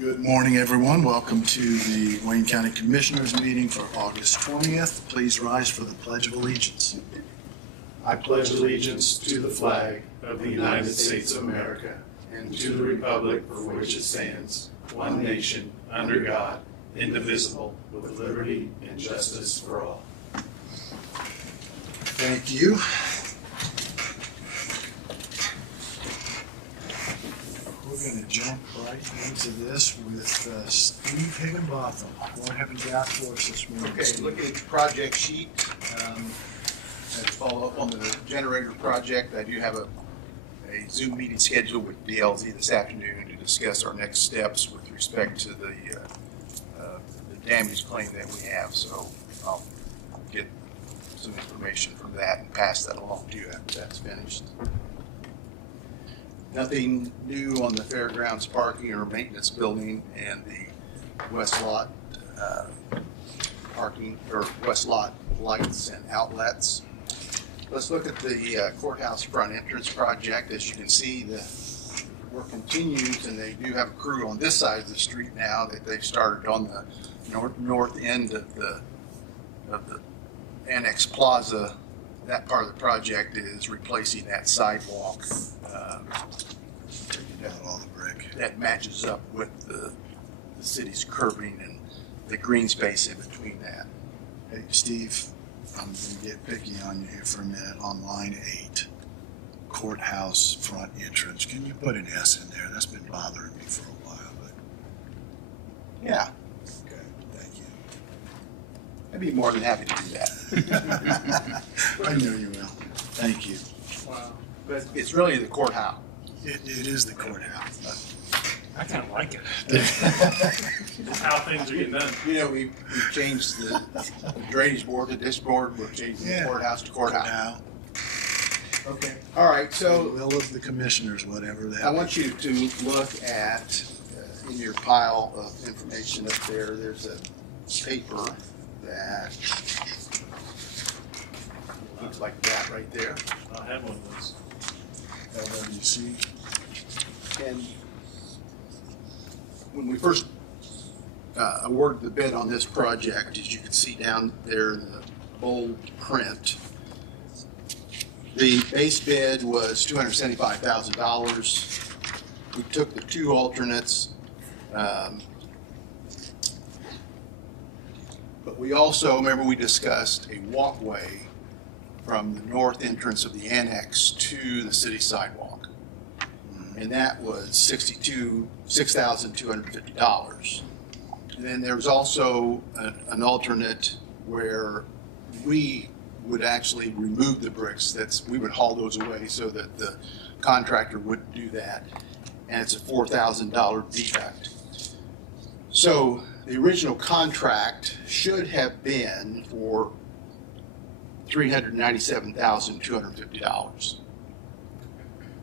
Good morning, everyone. Welcome to the Wayne County Commissioners meeting for August 20th. Please rise for the Pledge of Allegiance. I pledge allegiance to the flag of the United States of America and to the republic for which it stands, one nation, under God, indivisible, with liberty and justice for all. Thank you. We're going to jump right into this with Steve Higginbotham. What have you got for us this morning? Okay, Steve? looking at the project sheet, as a follow-up on the generator project, I do have a Zoom meeting scheduled with DLZ this afternoon to discuss our next steps with respect to the damage claim that we have. So I'll get some information from that and pass that along to you after that's finished. Nothing new on the fairgrounds parking or maintenance building and the west lot parking or west lot lights and outlets. Let's look at the courthouse front entrance project. As you can see, the work continues, and they do have a crew on this side of the street now that they've started on the north end of the Annex Plaza. That part of the project is replacing that sidewalk. Taking down all the brick. That matches up with the city's curbing and the green space in between that. Hey, Steve, I'm going to get picky on you here for a minute. On line 8, courthouse front entrance. Can you put an S in there? That's been bothering me for a while. But Yeah, okay, thank you. I'd be more than happy to do that. I know you will. Thank you. Wow. But it's really the courthouse. It is the courthouse. I kind of like it. How things are getting done. You know, we've changed the drainage board to this board. We're changing the courthouse to courthouse. Now, Okay. All right. the So will of the commissioners, whatever that. I want you to look at in your pile of information up there. There's a paper that looks like that right there. I have one of those. LWC. And when we first awarded the bid on this project, as you can see down there in the bold print, the base bid was $275,000. We took the two alternates, but we also, remember we discussed a walkway from the north entrance of the annex to the city sidewalk. And that was $6,250. And then there was also an alternate where we would actually remove the bricks. We would haul those away so that the contractor wouldn't do that. And it's a $4,000 deduct. So the original contract should have been for $397,250.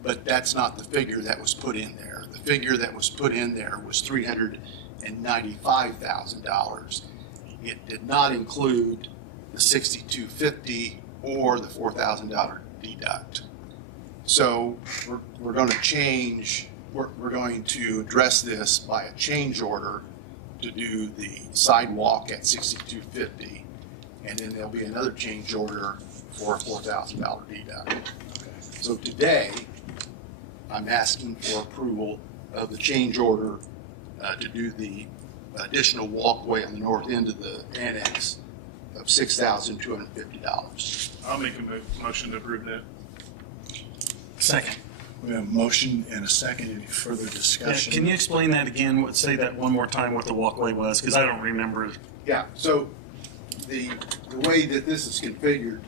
But that's not the figure that was put in there. The figure that was put in there was $395,000. It did not include the $6,250 or the $4,000 deduct. So we're going to change, we're going to address this by a change order to do the sidewalk at $6,250. And then there'll be another change order for a $4,000 deduct. Okay. So today, I'm asking for approval of the change order to do the additional walkway on the north end of the annex of $6,250. I'll make a motion to approve that. Second. We have a motion and a second. Any further discussion? Can you explain that again? Say that one more time, what the walkway was, because I don't remember. Yeah, so the way that this is configured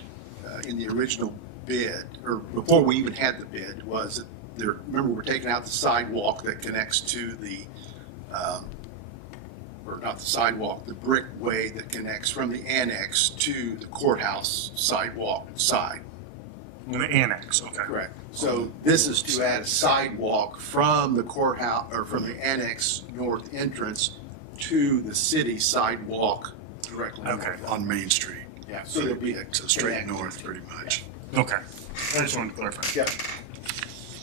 in the original bid, or before we even had the bid, was that remember we're taking out the sidewalk that connects to the, or not the sidewalk, the brick way that connects from the annex to the courthouse sidewalk side. The annex, okay. Correct. So this is to add a sidewalk from the courthouse, or from the annex north entrance to the city sidewalk directly. Okay. On Main Street. Yeah, so there'll be a. So straight north, pretty much. Okay. I just wanted to clarify. Yeah.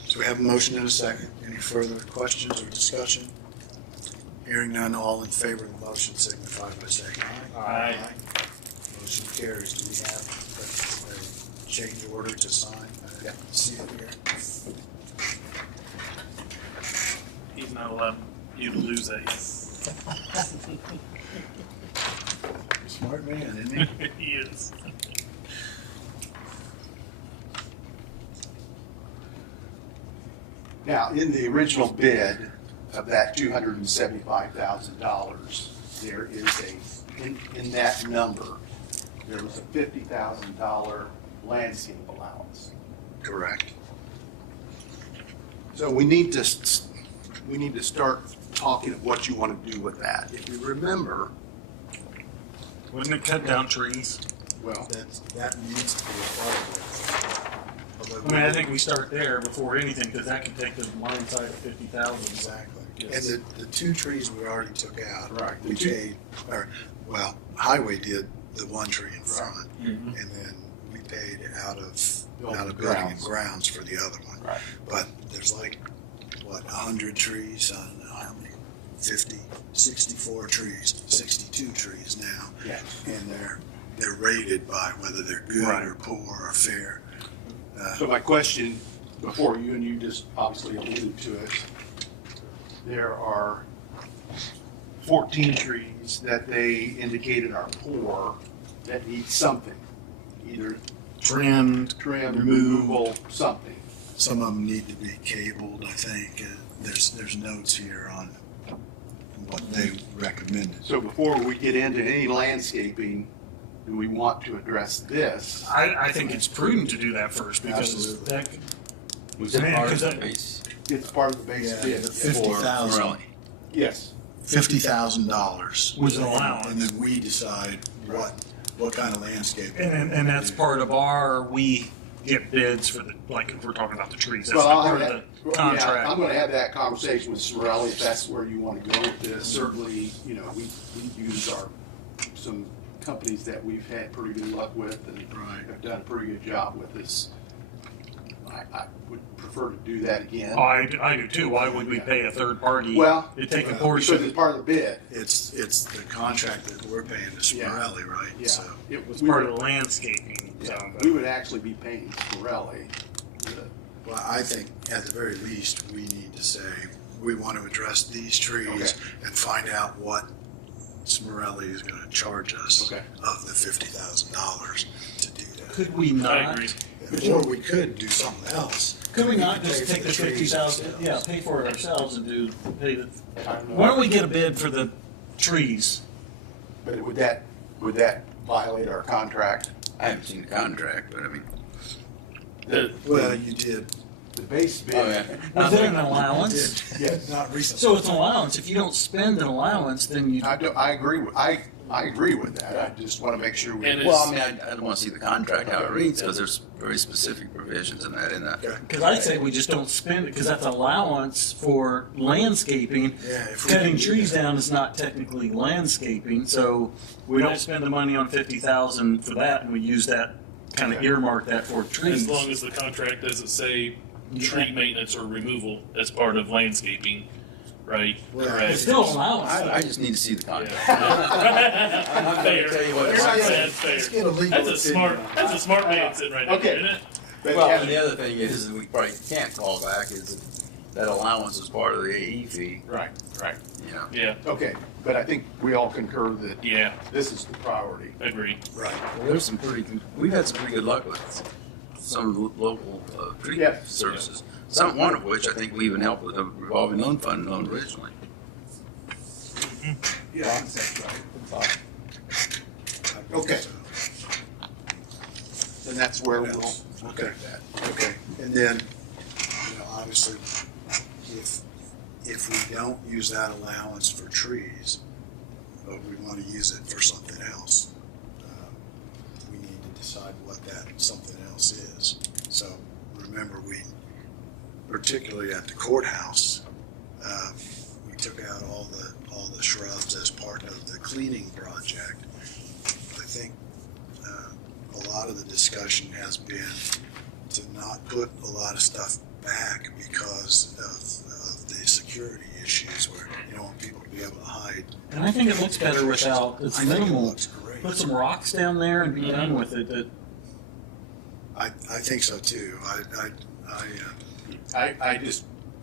So we have a motion and a second. Any further questions or discussion? Hearing none, all in favor of the motion signify by saying aye. Aye. Motion carries. Do we have a change order to sign? Yeah. See it here. He's not allowed you to lose that yet. Smart man, isn't he? He is. Now, in the original bid of that $275,000, there is in that number, there was a $50,000 landscape allowance. Correct. So we need to start talking of what you want to do with that. If you remember, Wouldn't it cut down trees? well, That needs to be a part of it. I mean, I think we start there before anything, because that could take the line side of 50,000. Exactly. Yes. And the two trees we already took out. Right. We paid, well, Highway did the one tree in front, Mhm. and then we paid out of Building building and grounds. grounds for the other one. Right. But there's like, what, 100 trees, I don't know how many, 50, 64 trees, 62 trees now. yeah. And they're rated by whether they're good Right. or poor or fair. So my question before you, and you just obviously alluded to it, there are 14 trees that they indicated are poor that need something, either Trimmed, trim, Remove. removal, something. Some of them need to be cabled, I think. There's notes here on what they recommended. So before we get into any landscaping, do we want to address this? I think it's prudent to do that first, because Absolutely. that, Was Man, it part of 'cause the that- base? It's part of the base Yeah, bid. the 50,000. Really? Yes. $50,000 Was an And allowance. then we decide what kind of landscaping. and that's part of we get bids for the, like, if we're talking about the trees, that's Well, like I'll part have of that, the yeah, I'm contract. gonna have that conversation with Sorelli if that's where you wanna go with this. Certainly, you know, we use some companies that we've had pretty good luck with and Right. have done a pretty good job with this. I would prefer to do that again. Oh, I do too. Why would we pay a third party Well, to take a because portion? it's part of the bid. It's the contract that we're paying to Spirelli, right? Yeah. So, It was we part would- of the landscaping. Yeah, So, we would actually be paying Sorelli. well, I think at the very least, we need to say, we want to address these trees Okay. and find out what Spirelli is going to charge us Okay. of the $50,000 to do that. could we I not? agree. Or we could do something else. Could we not Pay just for take the trees 50,000? ourselves. Yeah, pay for it ourselves and pay the. I don't know. Why don't we get a bid for the trees? But would that violate our contract? I haven't seen the contract, but I mean, Well, you did. The base bid. oh yeah. Was it an You allowance? did. Yes. Not recently. So it's an allowance. If you don't spend an allowance, then you. I agree with that. I just want to make sure we. And Well, I mean, I don't want to see the contract, how it reads, because there's very specific provisions in that, Okay. Because I'd say we just don't spend it, because that's allowance for landscaping. Yeah, if we Cutting can do trees that. down is not technically landscaping, so we don't spend the money on 50,000 for that, and we use that, kind of Okay. earmark that for trees. As long as the contract doesn't say tree maintenance or removal as part of landscaping, right? Well, It's Correct. still allowance. I just need to see the contract. Yeah. I'm not gonna tell you what Fair. it says. That's fair. Let's get a legal That's a opinion smart. on That's a smart man sitting right there, Okay. isn't it? But Well, yeah, and the other thing is, that we probably can't call back is that allowance is part of the AE fee, right. you know. Yeah. Okay, but I think we all concur that Yeah. this is the priority. Agree. Right. Well, we've had some pretty good luck with some local tree Yeah. services. One of which I think we even helped with a revolving loan fund loan originally. Yeah, that's right. Okay. And that's where What we'll else? take Okay. that. Okay, and then, obviously, if we don't use that allowance for trees, but we want to use it for something else, we need to decide what that something else is. So remember, particularly at the courthouse, we took out all the shrubs as part of the cleaning project. I think a lot of the discussion has been to not put a lot of stuff back because of the security issues where you don't want people to be able to hide. And I think it looks better without, it's I think it minimal. looks great. Put some rocks down there and be done with it. I think so too.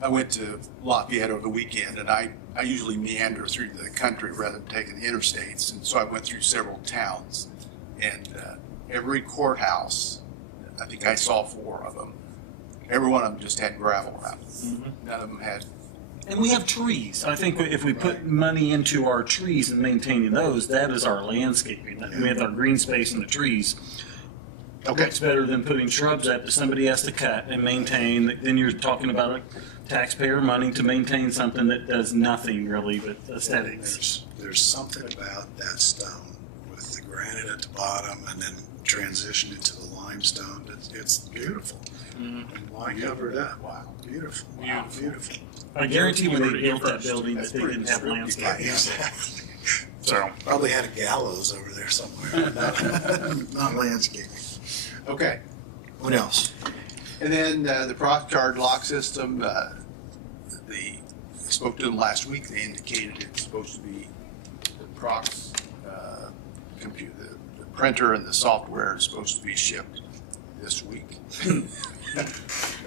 I went to Lafayette over the weekend, and I usually meander through the country rather than taking the interstates, and so I went through several towns, and every courthouse, I think I saw 4 of them. Every one of them just had gravel around it. Mm-hmm. None of them had. And we have trees. I think if we put money into our trees and maintaining those, that is our landscaping. We have our green space and the trees. Okay. It's better than putting shrubs up that somebody has to cut and maintain. Then you're talking about taxpayer money to maintain something that does nothing really but aesthetics. There's something about that stone with the granite at the bottom and then transition into the limestone. It's beautiful. Mhm. And why cover it up? Wow, beautiful. Wow, beautiful. I guarantee when they built that first. building that That's they pretty didn't have descriptive. landscaping. Exactly. So Probably had a gallows over there somewhere. Not landscaping. Okay. What else? And then the Proc charge lock system, I spoke to them last week. They indicated it's supposed to be the Proc's computer, the printer and the software is supposed to be shipped this week.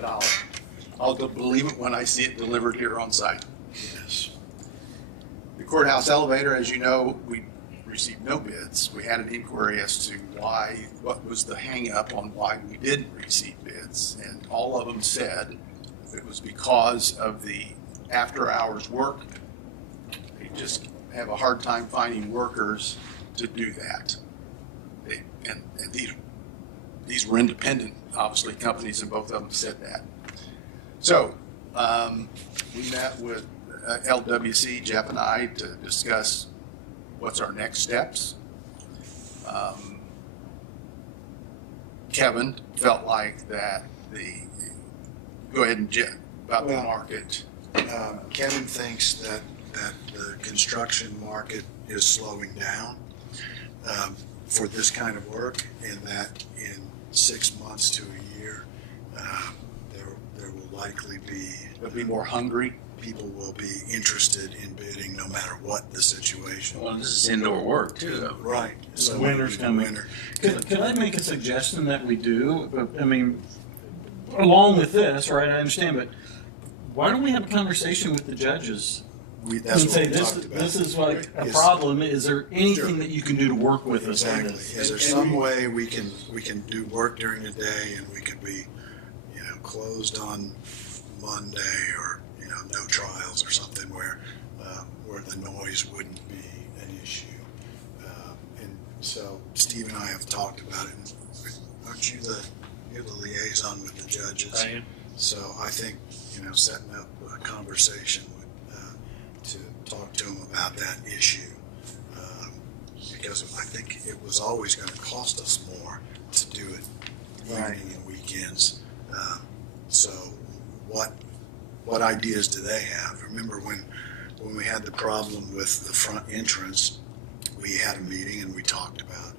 But I'll believe it when I see it delivered here on site. Yes. The courthouse elevator, as you know, we received no bids. We had an inquiry as to what was the hang up on why we didn't receive bids. And all of them said it was because of the after hours work. They just have a hard time finding workers to do that. And these were independent, obviously, companies, and both of them said that. So we met with LWC, Jeff and I, to discuss what's our next steps. Kevin felt like that go ahead and Jeff, about the market. Kevin thinks that the construction market is slowing down for this kind of work, and that in 6 months to a year, there will likely be They'll be more hungry. people will be interested in bidding no matter what the situation. Well, this is indoor work too, though. Right. So Winter's coming. winter. could I make a suggestion that we do? I mean, along with this, right? I understand, but why don't we have a conversation with the judges That's and what say we this? talked about. This is like a Is- problem. Is there anything Sure. that you can do to work with us on Exactly. this? Is there some way we can do work during the day and we can be, closed on Monday or, no trials or something where the noise wouldn't be an issue. And so Steve and I have talked about it. Aren't you you're the liaison with the judges? I am. So I think, setting up a conversation to talk to them about that issue, because I think it was always going to cost us more to do it evening and weekends. So what ideas do they have? Remember when we had the problem with the front entrance, we had a meeting and we talked about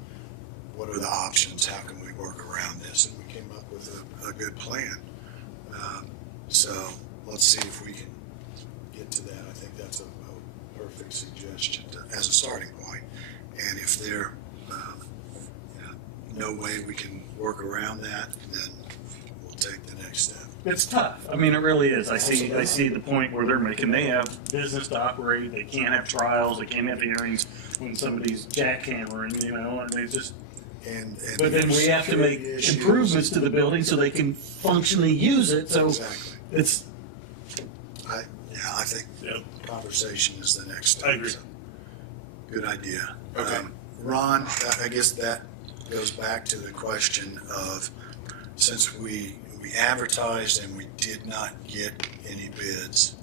what are the options, how can we work around this, and we came up with a good plan. So let's see if we can get to that. I think that's a perfect suggestion as a starting point. And if there no way we can work around that, then we'll take the next step. It's tough. I mean, it really is. I see the point where they're making. They have business to operate. They can't have trials. They can't have hearings when somebody's jackhammering. And they just. And But then we have to make issues. improvements to the building so they can functionally use it. So Exactly. it's. I think Yep. conversation is the next step. I agree. So, good idea. Okay. Ron, I guess that goes back to the question of, since we advertised and we did not get any bids,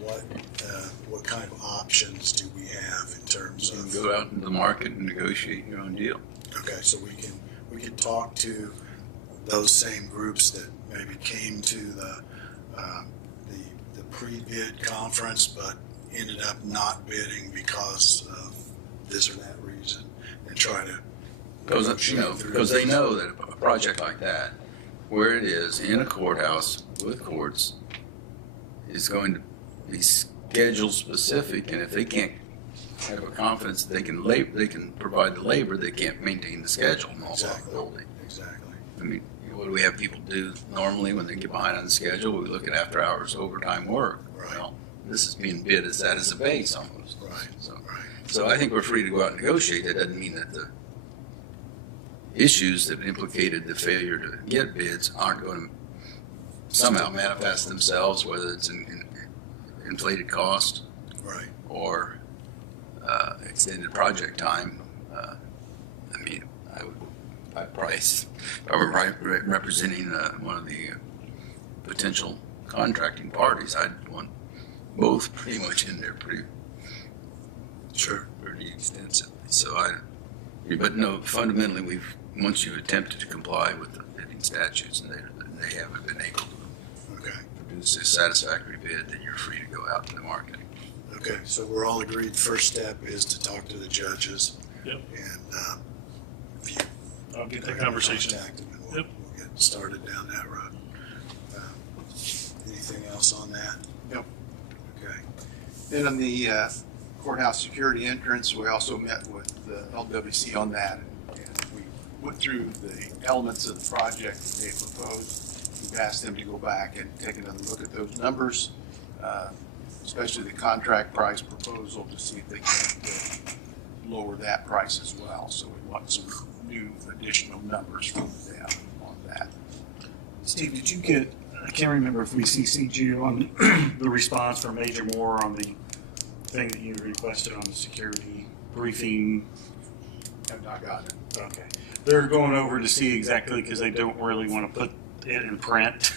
what kind of options do we have in terms You can of? go out into the market and negotiate your own deal. Okay, so we can talk to those same groups that maybe came to the pre-bid conference, but ended up not bidding because of this or that reason, and try to Because negotiate through because they these. know that a project like that, where it is in a courthouse with courts, is going to be schedule specific, and if they can't have a confidence they can provide the labor, they can't maintain the schedule in all possibility. Exactly. I mean, what do we have people do normally when they get behind on the schedule? We look at after hours overtime work. Right. Well, this is being bid as that as a base almost. Right. So I think we're free to go out and negotiate. That doesn't mean that the issues that implicated the failure to get bids aren't going to somehow manifest themselves, whether it's in inflated cost Right. or extended project time. I mean, I'd price, if I were representing one of the potential contracting parties, I'd want both pretty much in there pretty extensively. So but no, fundamentally, once you've attempted to comply with the bidding statutes and they haven't been able to produce a satisfactory bid, then you're free to go out in the market. Okay, so we're all agreed, first step is to talk to the judges. Yep. And, if you I'll get go that ahead and conversation. contact them and Yep. we'll get started down that road. Anything else on that? Nope. Okay. Then on the courthouse security entrance, we also met with the LWC on that, and we went through the elements of the project that they proposed. We've asked them to go back and take another look at those numbers, especially the contract price proposal, to see if they can lower that price as well. So we want some new additional numbers from them on that. Steve, did you get, I can't remember if we CC'd you on the response from Major Moore on the thing that you requested on the security briefing. Have not gotten it. Okay. They're going over to see exactly, because they don't really want to put it in print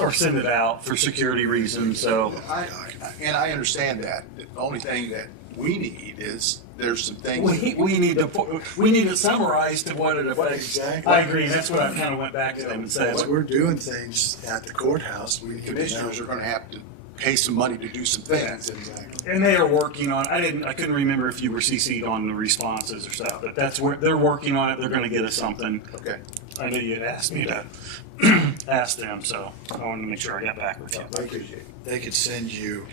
or send it out for security reasons, so. I understand that. The only thing that we need is, there's some things. We need to summarize to what it affects. Exactly. I agree, that's what I kind of went back to them and said. As we're doing things at the courthouse, we need to know. Commissioners are gonna have to pay some money to do some things. Exactly. And they are working on, I couldn't remember if you were CC'd on the responses or stuff, but that's where, they're working on it, they're gonna get us something. Okay. I know you had asked me to ask them, so I wanted to make sure I got back with you. I appreciate it. They could send you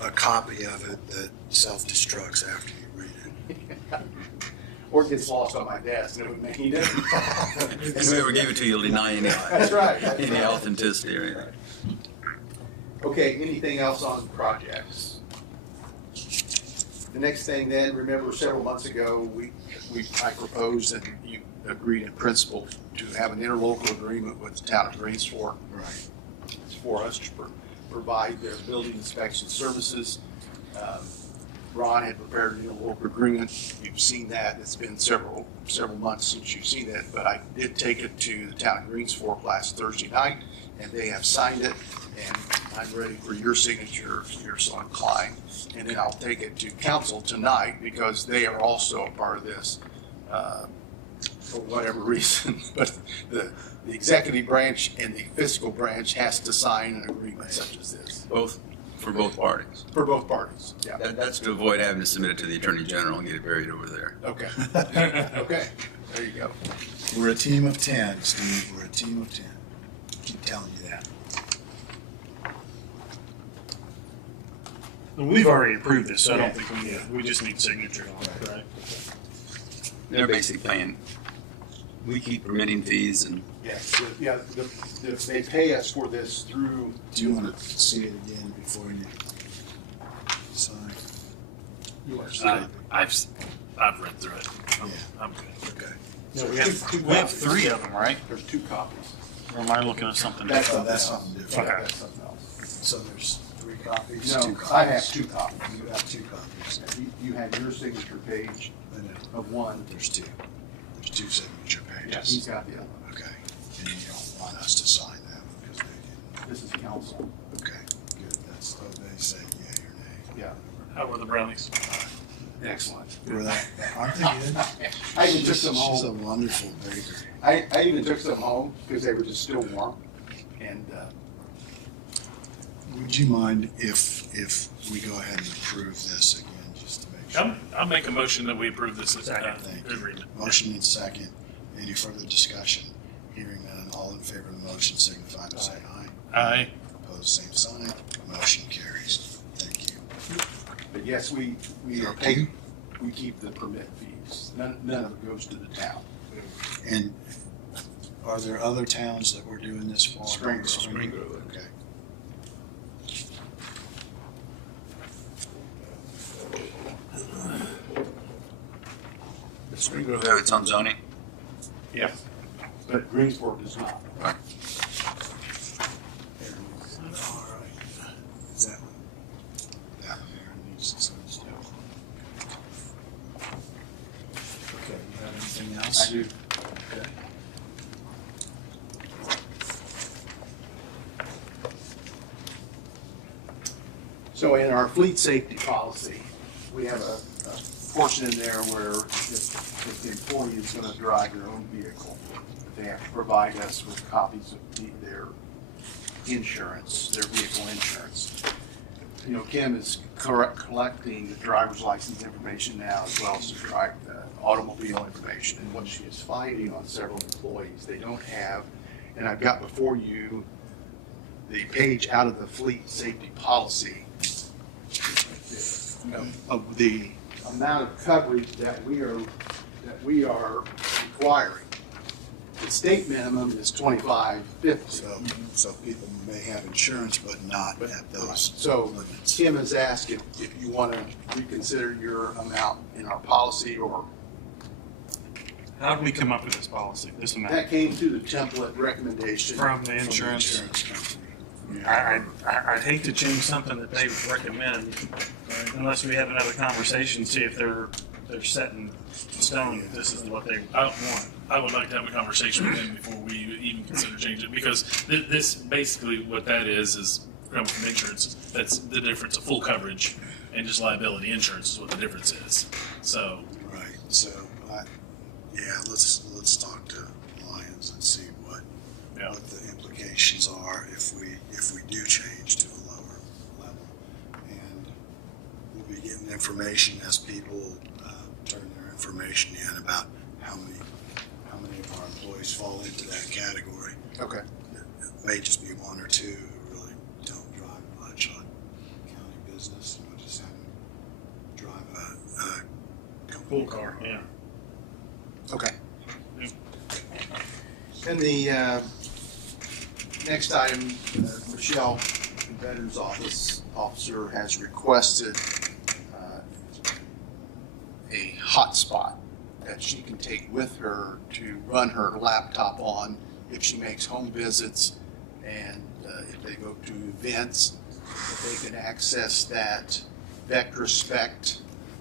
a copy of it that self-destructs after you read it. Or it gets lost on my desk, and it would make any difference. And whoever gave it to you will deny That's right. any authenticity or anything. Okay, anything else on projects? The next thing then, remember several months ago, I proposed and you agreed in principle to have an interlocal agreement with the town of Greens Fork. Right. For us to provide their building inspection services. Ron had prepared an interlocal agreement. You've seen that. It's been several months since you've seen it, but I did take it to the town of Greens Fork last Thursday night, and they have signed it, and I'm ready for your signature if you're so inclined. And then I'll take it to council tonight, because they are also a part of this, for whatever reason. But the executive branch and the fiscal branch has to sign an agreement such as this. For both parties. For both parties, yeah. That's to avoid having to submit it to the Attorney General and get it buried over there. Okay. Okay, there you go. We're a team of 10, Steve. We're a team of 10. Keep telling you that. And we've already approved this, so I don't think we just need signature on it, right? They're basically paying, we keep permitting fees and They pay us for this through. Do you want to see it again before you sign? I've read through it. Yeah. I'm good. Okay. No, We have three of them, right? There's 2 copies. Or am I looking at something That's different? That's something different. Okay. That's something else. So there's 3 copies? No, 2 copies? I have 2 copies. You have 2 copies. You have your signature page I know. of 1. There's 2. There's 2 signature Yeah, pages. he's got the other one. Okay. And you don't want us to sign that because they This is council. didn't. Okay, good. That's, oh, they say yea or nay. Yeah. How were the brownies? Excellent. Were that, aren't they good? I even took some She's a home. wonderful baker. I even took some home because they were just still warm. And Would you mind if we go ahead and approve this again, just to make sure? I'll make a motion that we approve this Thank you. agreement. Motion and second. Any further discussion? Hearing none, all in favor of the motion signify by saying aye. Aye. Opposed, same sign. Motion carries. But yes, we Okay. we keep the permit fees. None of it goes to the town. And are there other towns that we're doing this for? Springgrove. Okay. The Springgrove. Have its own zoning? Yes. But Greensport does not. Right. All right. Is that one? That one there needs some stuff. Okay, you have anything else? I do. Okay. So in our fleet safety policy, we have a portion in there where if the employee is going to drive their own vehicle, they have to provide us with copies of their insurance, their vehicle insurance. You know, Kim is collecting the driver's license information now as well as the automobile information. And what she is finding on several employees, they don't have, and I've got before you the page out of the fleet safety policy of the amount of coverage that we are requiring. The state minimum is $25.50. So people may have insurance but not have those So limits. Kim has asked if you want to reconsider your amount in our policy, or How did we come up with this policy, this amount? that came through the template recommendation. From the From the insurance? company. I'd hate to change something that they recommend unless we have another conversation, see if they're set in stone, if this is what they want. I would like to have a conversation with him before we even consider changing it, because this, basically what that is from insurance, that's the difference of full coverage and just liability insurance is what the difference is. So, Right, so, let's talk to Lyons and see what the implications are if we do change to a lower level. And we'll be getting information as people turn their information in about how many of our employees fall into that category. Okay. It may just be one or two who really don't drive much on county business, and we'll just have them drive a company Full car, yeah. Okay. And the next item, Michelle, the Veterans Officer, has requested a hotspot that she can take with her to run her laptop on if she makes home visits, and if they go to events, if they can access that VectorSpect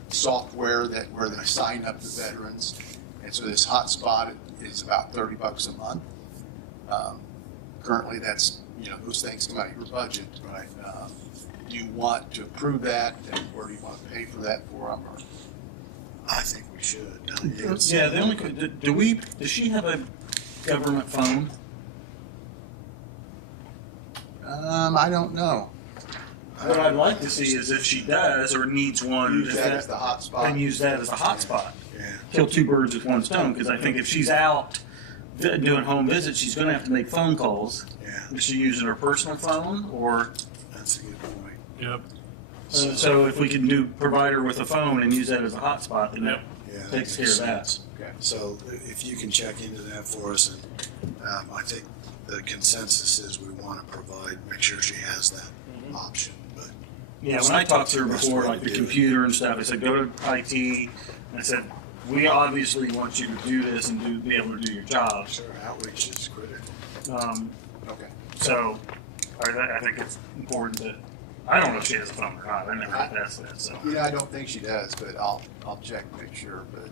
software where they sign up the veterans. And so this hotspot is about $30 a month. Currently, that's, those things come out of your budget. Right. Do you want to approve that, and where do you want to pay for that for them? Or? I think we should. Yeah, the only, does she have a government phone? I don't know. What I'd like to see is if she does or needs one, Use that as the hotspot. then use that as a hotspot. Yeah. Kill two birds with one stone, because I think if she's out doing home visits, she's going to have to make phone calls. Yeah, Is she using her personal phone, or that's a good point. yep. so if we can provide her with a phone and use that as a hotspot, then that Yeah, that takes care makes of that. sense. Okay. So if you can check into that for us, and I think the consensus is we want to make sure she has that option. But Yeah, when I talked to her That's before, what like we the do. computer and stuff, I said, go to IT. I said, we obviously want you to do this and be able to do your job. sure, outreach is critical. Okay. So I think it's important that, I don't know if she has a phone or not. I never asked that. So I don't think she does, but I'll check and make sure. But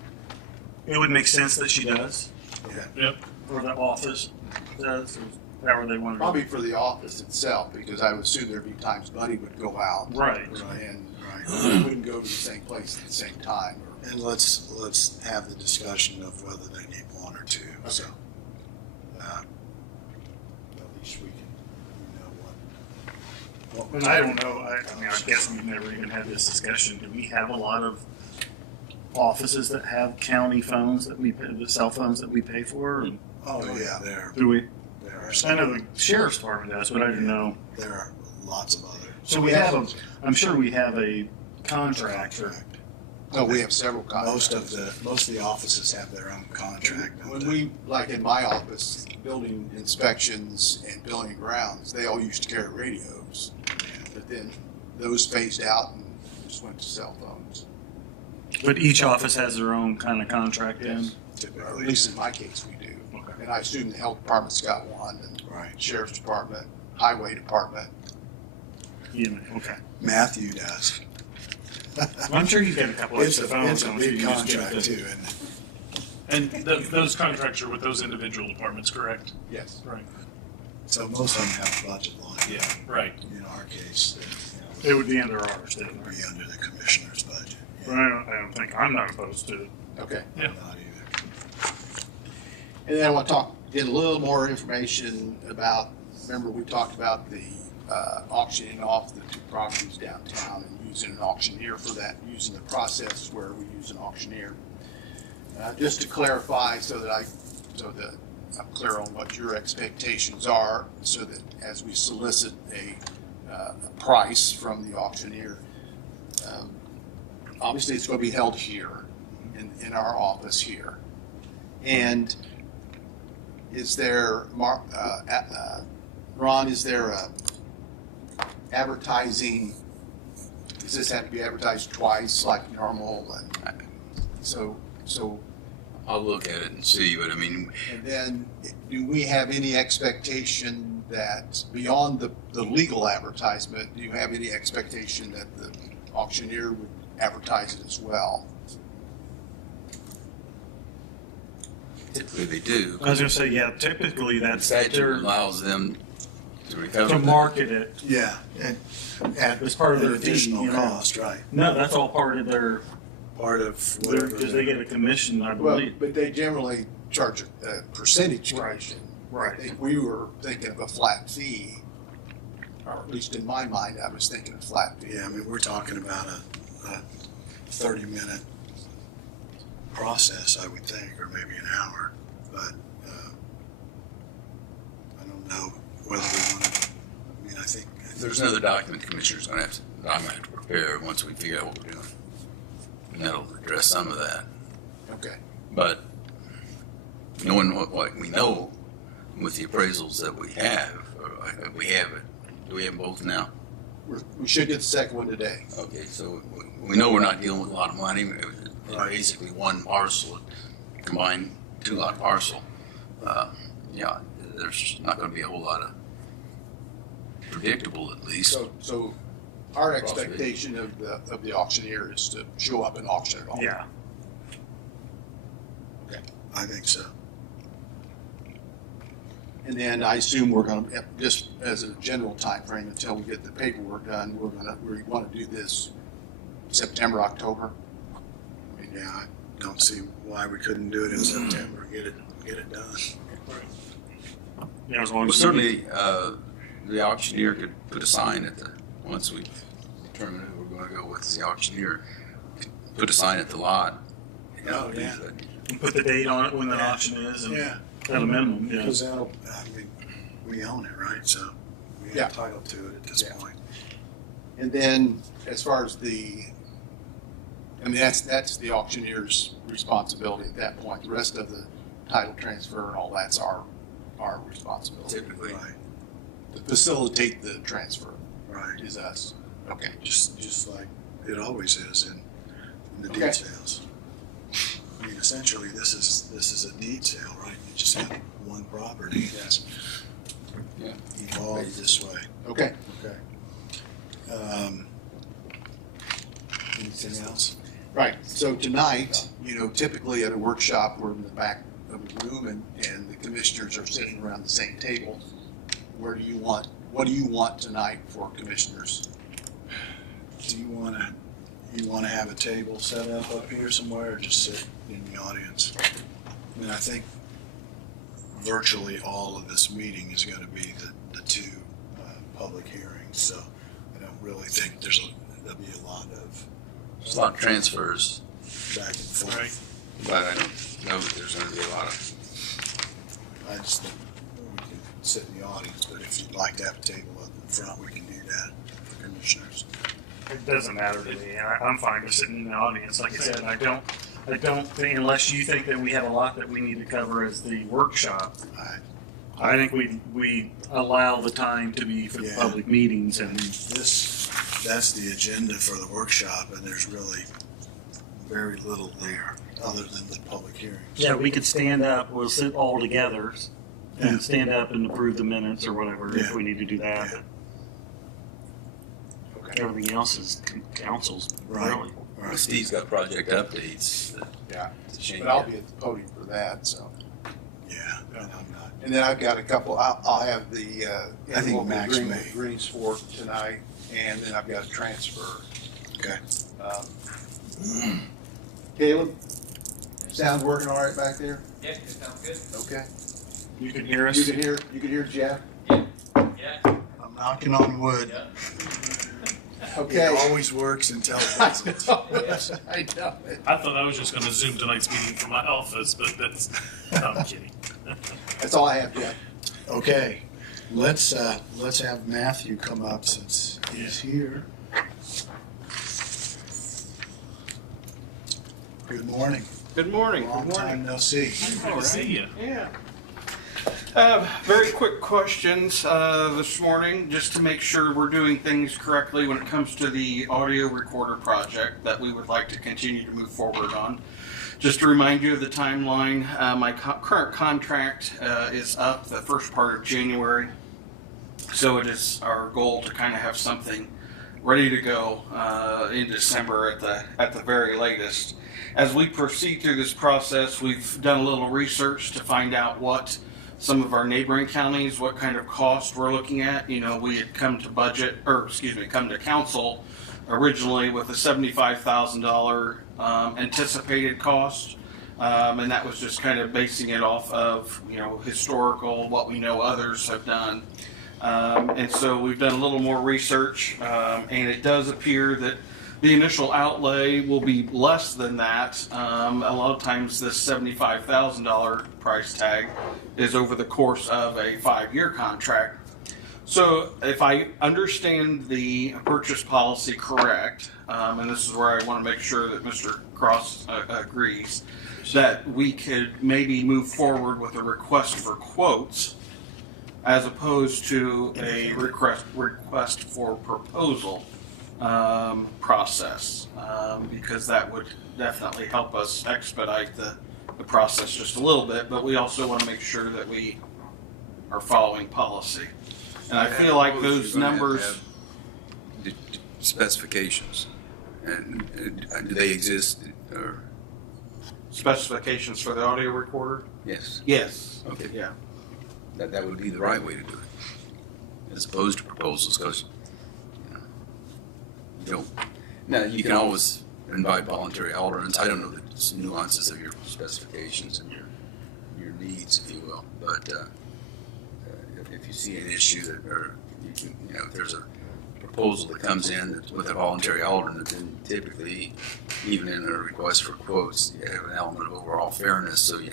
it would make sense that she does, Yeah, Yep. or the office does, or however they want to. probably for the office itself, because I would assume there'd be times Buddy would go out. Right. And right. we wouldn't go to the same place at the same time. And let's have the discussion of whether they need one or two. So, at least we know what. And I don't know. I mean, I guess we've never even had this discussion. Do we have a lot of offices that have county phones that we pay, the cell phones that we pay for? Oh yeah, there Do we? are I know the sheriff's department does, but I didn't know. there are lots of other So we have I'm sure we have a contract for, No, we have several contracts. Most of the offices have their own contract. don't When they? we, like in my office, building inspections and building grounds, they all used to carry radios. But then those phased out and just went to cell phones. but each office has their own kind of contract in? Or at Typically, least in my case, we do. Okay. And I assume the health department's got one, and right. sheriff's department, highway department. Yeah, okay. Matthew does. Well, I'm sure he's got a couple It's extra a, phones. it's a on, so you big just get contract the- too, isn't it? And those contracts are with those individual departments, correct? Yes. Right. So most of them have a budget line. Yeah, right. In our case, It would be under ours, it then. would be under the commissioner's budget. But I don't think, I'm not opposed to it. Okay. Yeah. Not either. And then I want to get a little more information about, remember we talked about the auctioning off the 2 properties downtown and using an auctioneer for that, using the process where we use an auctioneer. Just to clarify so that I'm clear on what your expectations are, so that as we solicit a price from the auctioneer, obviously it's going to be held here in our office here. And is there, Ron, is there a advertising, does this have to be advertised twice like normal? And so, I'll look at it and see, but I mean, and then do we have any expectation that beyond the legal advertisement, do you have any expectation that the auctioneer would advertise it as well? typically they do. I was gonna say, yeah, typically The that's statute their, allows them to recover. to market it Yeah, and at as part of an their fee, additional you know. cost, right? No, that's all part of their, Part of whatever. because they get a commission, I Well, believe. but they generally charge a percentage Right. commission. I Right. think we were thinking of a flat fee, or at least in my mind, I was thinking of flat fee. Yeah, I mean, we're talking about a 30-minute process, I would think, or maybe an hour. But I don't know whether we want to. I mean, I think There's another document the commissioner's gonna have to, I'm gonna have to prepare once we figure out what we're doing. And that'll address some of that. Okay. But knowing what we know with the appraisals that we have it. Do we have both now? We should get the second one today. Okay, so we know we're not dealing with a lot of money. It's Right. basically one parcel, combined 2-lot parcel. Yeah, there's not gonna be a whole lot of predictable, at least. So our expectation of the auctioneer is to show up and auction it off. Yeah. I think so. And then I assume we're gonna, just as a general time frame until we get the paperwork done, we want to do this September, October. I mean, yeah, I don't see why we couldn't do it in September and get it done. Yeah, as long Well, as. certainly, the auctioneer could put a sign once we determine who we're gonna go with as the auctioneer, put a sign at the lot. Oh, yeah. We put the date on it when the Yeah. auction is, and Yeah. at a minimum, yeah. Because that'll, I mean, we own it, right? So we Yeah. have title to it at this Yeah. point. And then as far as that's the auctioneer's responsibility at that point. The rest of the title transfer and all that's our responsibility. Typically, Right, To facilitate the transfer right. is us. Okay. Just like it always is in the Okay. deed sales. I mean, essentially, this is a deed sale, right? You just have one property that's Yeah. evolved this way. Okay. Okay. Anything else? Right. So tonight, typically at a workshop, we're in the back of the room and the commissioners are sitting around the same table. What do you want tonight for commissioners? Do you want to have a table set up here somewhere, or just sit in the audience? I mean, I think virtually all of this meeting is going to be the 2 public hearings, so I don't really think there'll be a lot of there's a lot of transfers, back and forth. Right. but I don't know that there's gonna be a lot of, I just think we can sit in the audience, but if you'd like to have a table up in front, we can do that for commissioners. It doesn't matter to me. I'm fine with sitting in the audience. Like I said, I don't think, unless you think that we have a lot that we need to cover as the workshop. I think we allow the time to be for the Yeah. public meetings and That's the agenda for the workshop, and there's really very little there other than the public hearings. yeah, we could stand up. We'll sit all together Yeah. and stand up and approve the minutes or whatever if Yeah. we need to do that. Yeah. But everything else is council's Right. really. Right. Steve's got project updates Yeah, to change. but I'll be at the podium for that, so. Yeah, and I'm not. And then I've got a couple, I'll have the I think interlocal Max agreement may. with Greensport tonight, and then I've got a transfer. Okay. Caleb, sound working all right back there? Yeah, it sounds good. Okay. You can hear us. You can hear Jeff? Yeah. I'm knocking on wood. Yeah. Okay. It always works until it doesn't. I know it. I thought I was just going to Zoom tonight's meeting from my office, but that's, no, I'm kidding. That's all I have, Jeff. Okay, let's have Matthew come up since he's here. Good morning. Good morning. Long Good morning. time no see. Good to see you. Yeah. Very quick questions this morning, just to make sure we're doing things correctly when it comes to the audio recorder project that we would like to continue to move forward on. Just to remind you of the timeline, my current contract is up the first part of January, so it is our goal to kind of have something ready to go in December at the very latest. As we proceed through this process, we've done a little research to find out what some of our neighboring counties, what kind of cost we're looking at. You know, we had come to council originally with a $75,000 anticipated cost. And that was just kind of basing it off of, you know, historical, what we know others have done. And so we've done a little more research, and it does appear that the initial outlay will be less than that. A lot of times this $75,000 price tag is over the course of a 5-year contract. So if I understand the purchase policy correct, and this is where I want to make sure that Mr. Cross agrees, that we could maybe move forward with a request for quotes as opposed to a request for proposal process, because that would definitely help us expedite the process just a little bit, but we also want to make sure that we are following policy. And I feel like those numbers, Specifications, and do they exist, or, specifications for the audio recorder? yes, Yes. okay, Yeah. that would be the right way to do it, as opposed to proposals, because, you know, now, you can always invite voluntary alternates. I don't know the nuances of your specifications and your needs, if you will, but if you see an issue that, or you know, if there's a proposal that comes in that's with a voluntary alternate, then typically, even in a request for quotes, you have an element of overall fairness, so you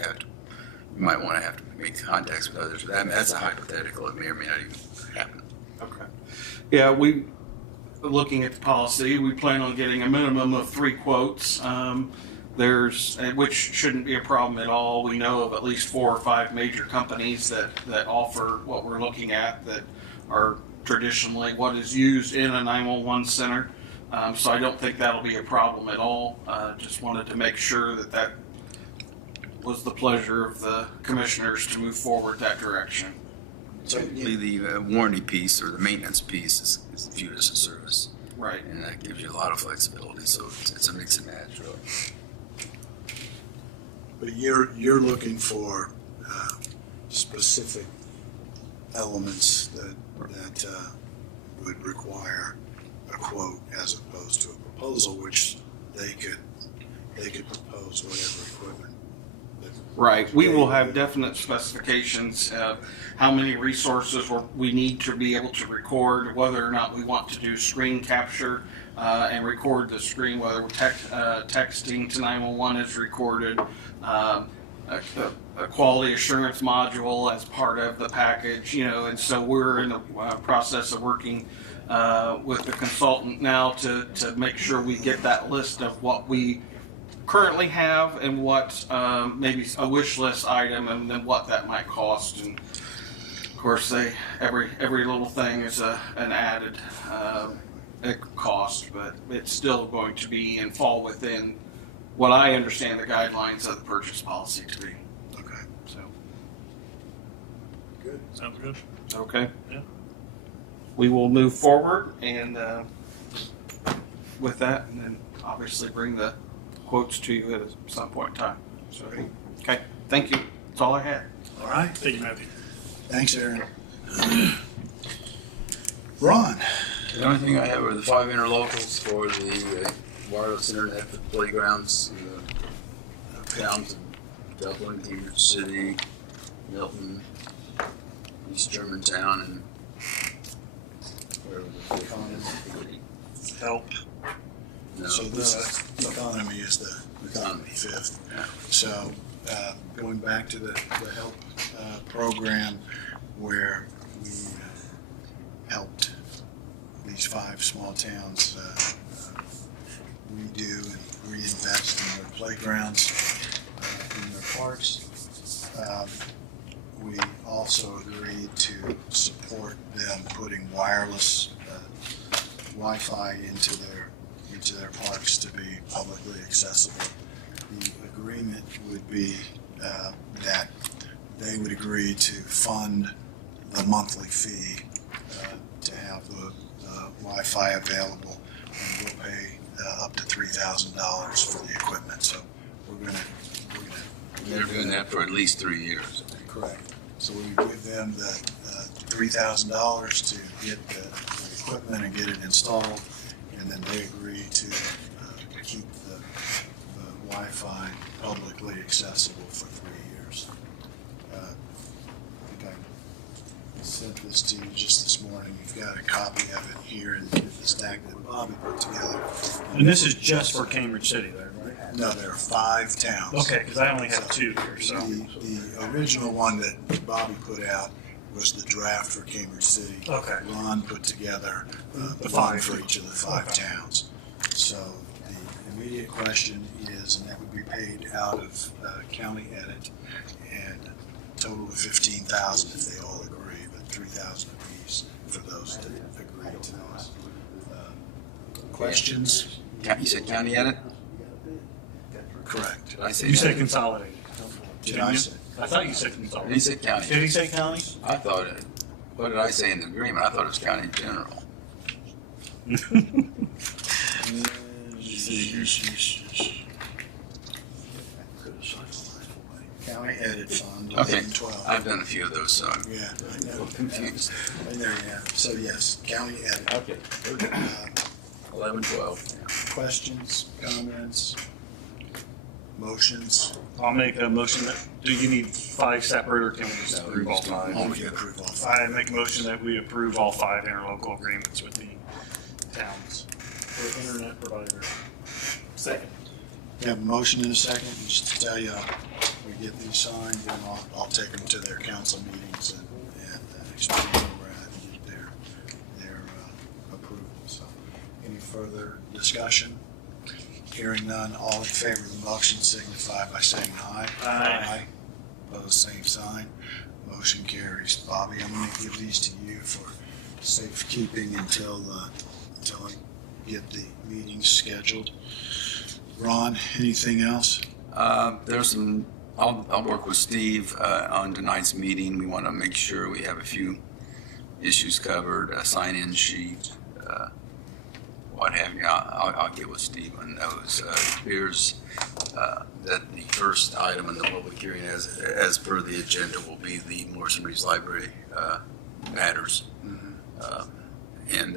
might want to have to make contacts with others. I mean, that's a hypothetical. It may or may not even happen. Okay. Yeah, looking at the policy, we plan on getting a minimum of 3 quotes. Which shouldn't be a problem at all. We know of at least 4 or 5 major companies that offer what we're looking at that are traditionally what is used in a 911 center. So I don't think that'll be a problem at all. Just wanted to make sure that was the pleasure of the commissioners to move forward that direction. Typically, the warranty piece or the maintenance piece is viewed as a service, Right. and that gives you a lot of flexibility. So it's a mix and match, really. But you're looking for specific elements that would require a quote as opposed to a proposal, which they could propose whatever equipment. Right. We will have definite specifications of how many resources we need to be able to record, whether or not we want to do screen capture and record the screen, whether texting to 911 is recorded, a quality assurance module as part of the package, you know, and so we're in the process of working with the consultant now to make sure we get that list of what we currently have and what maybe a wish list item and then what that might cost. And of course, every little thing is an added cost, but it's still going to be and fall within what I understand the guidelines of the purchase policy to be. Okay. So, Good. Sounds good. okay. Yeah. We will move forward and with that, and then obviously bring the quotes to you at some point in time. So, okay. Thank you. That's all I had. All right. Thank you, Matthew. Thanks, Aaron. Ron. The only thing I have are the 5 interlocals for the wireless internet for the playgrounds in the towns of Dublin, Cambridge City, Milton, East Germantown, and wherever the fifth is. Help. No, So this economy is the Economy. fifth. Yeah. So going back to the help program where we helped these 5 small towns redo and reinvest in their playgrounds, in their parks. We also agreed to support them putting wireless Wi-Fi into their parks to be publicly accessible. The agreement would be that they would agree to fund the monthly fee to have the Wi-Fi available, and we'll pay up to $3,000 for the equipment. So we're gonna They're doing that for at least 3 years. correct. So we give them the $3,000 to get the equipment and get it installed, and then they agree to keep the Wi-Fi publicly accessible for 3 years. I think I sent this to you just this morning. You've got a copy of it here in the stack that Bobby put together. And this is just for Cambridge City, there, right? No, there are 5 towns. Okay, because I only have 2 here, so. The original one that Bobby put out was the draft for Cambridge City. Okay. Ron put together the The one 5. for each of the 5 Okay. towns. So the immediate question is, and that would be paid out of county edit, and a total of $15,000 if they all agree, but $3,000 apiece for those that agree to those. Questions? You said county edit? Correct. Did I say You said county? consolidated. Did I say? I thought you said Did he consolidated. say county? Did he say county? I thought it. What did I say in the agreement? I thought it was county general. County edit fund, Okay. 1112. I've done a few of those, so I'm Yeah, I a know. little confused. And there you have. So yes, county edit. Okay. 11, 12. Questions, comments, motions? I'll make a motion that, do you need 5 separate or can we just No, approve all just do 5? all. We can approve all 5. I make a motion that we approve all 5 interlocal agreements with the towns for internet provider. Second. We have a motion in a second, just to tell you, we get these signed, then I'll take them to their council meetings and explain where we're at and get their approval. So, any further discussion? Hearing none, all in favor of the motion signify by saying aye. Aye. Opposed, same sign. Motion carries. Bobby, I'm gonna give these to you for safekeeping until I get the meeting scheduled. Ron, anything else? There's some, I'll work with Steve on tonight's meeting. We want to make sure we have a few issues covered, a sign-in sheet, what have you. I'll get with Steve on those. It appears that the first item in the public hearing, as per the agenda, will be the Morrison Reeves Library matters. And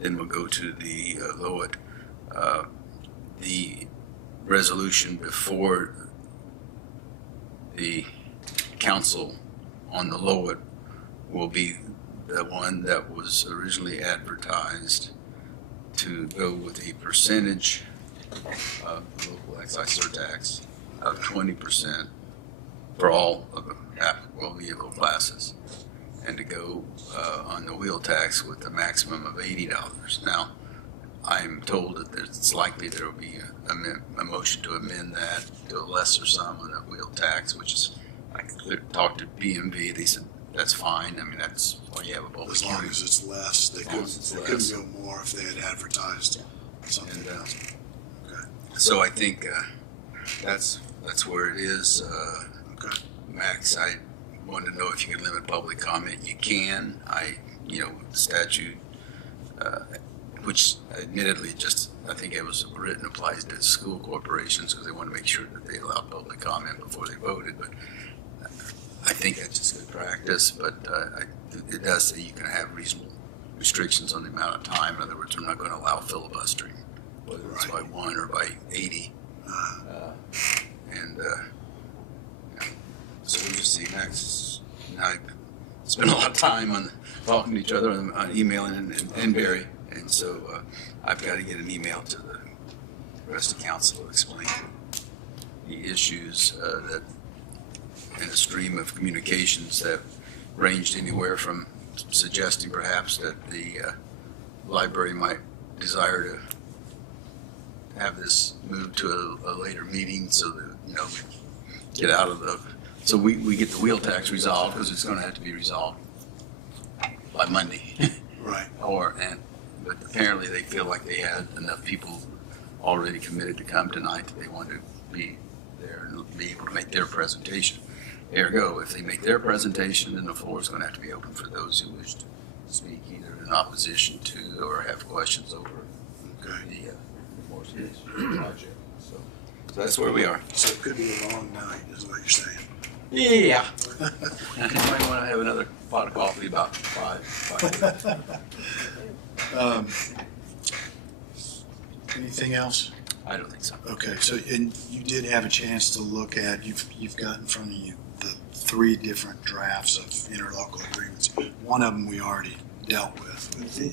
then we'll go to the Lowit. The resolution before the council on the Lowit will be the one that was originally advertised to go with a percentage of local excise surtax of 20% for all of the applicable vehicle classes. and to go on the wheel tax with a maximum of $80. Now, I'm told that it's likely there will be a motion to amend that to a lesser sum on the wheel tax, which is, I talked to BMV, they said that's fine. I mean, that's why you have a public As long hearing. as it's less, they couldn't go more if they had advertised something And, else. Okay. So I think that's where it is. Okay. Max, I wanted to know if you could limit public comment. You can. The statute, which admittedly I think it was written applies to school corporations because they want to make sure that they allow public comment before they voted. But I think that's just good practice. But it does say you can have reasonable restrictions on the amount of time. In other words, we're not going to allow filibustering, whether it's by 1 or by 80. So we'll just see. Max and I spend a lot of time on talking to each other, on emailing and Barry. And so I've got to get an email to the rest of council to explain the issues that in a stream of communications that ranged anywhere from suggesting perhaps that the library might desire to have this moved to a later meeting so that, we get out of so we get the wheel tax resolved because it's going to have to be resolved by Monday. Right. But apparently they feel like they had enough people already committed to come tonight that they wanted to be there and be able to make their presentation. Ergo, if they make their presentation, then the floor is going to have to be open for those who wish to speak either in opposition to or have questions over the project. So that's where we are. So it could be a long night, is what you're saying. Yeah. You might want to have another pot of coffee about 5. Anything else? I don't think so. Okay, so and you did have a chance to look at, you've got in front of you the 3 different drafts of interlocal agreements. One of them we already dealt with the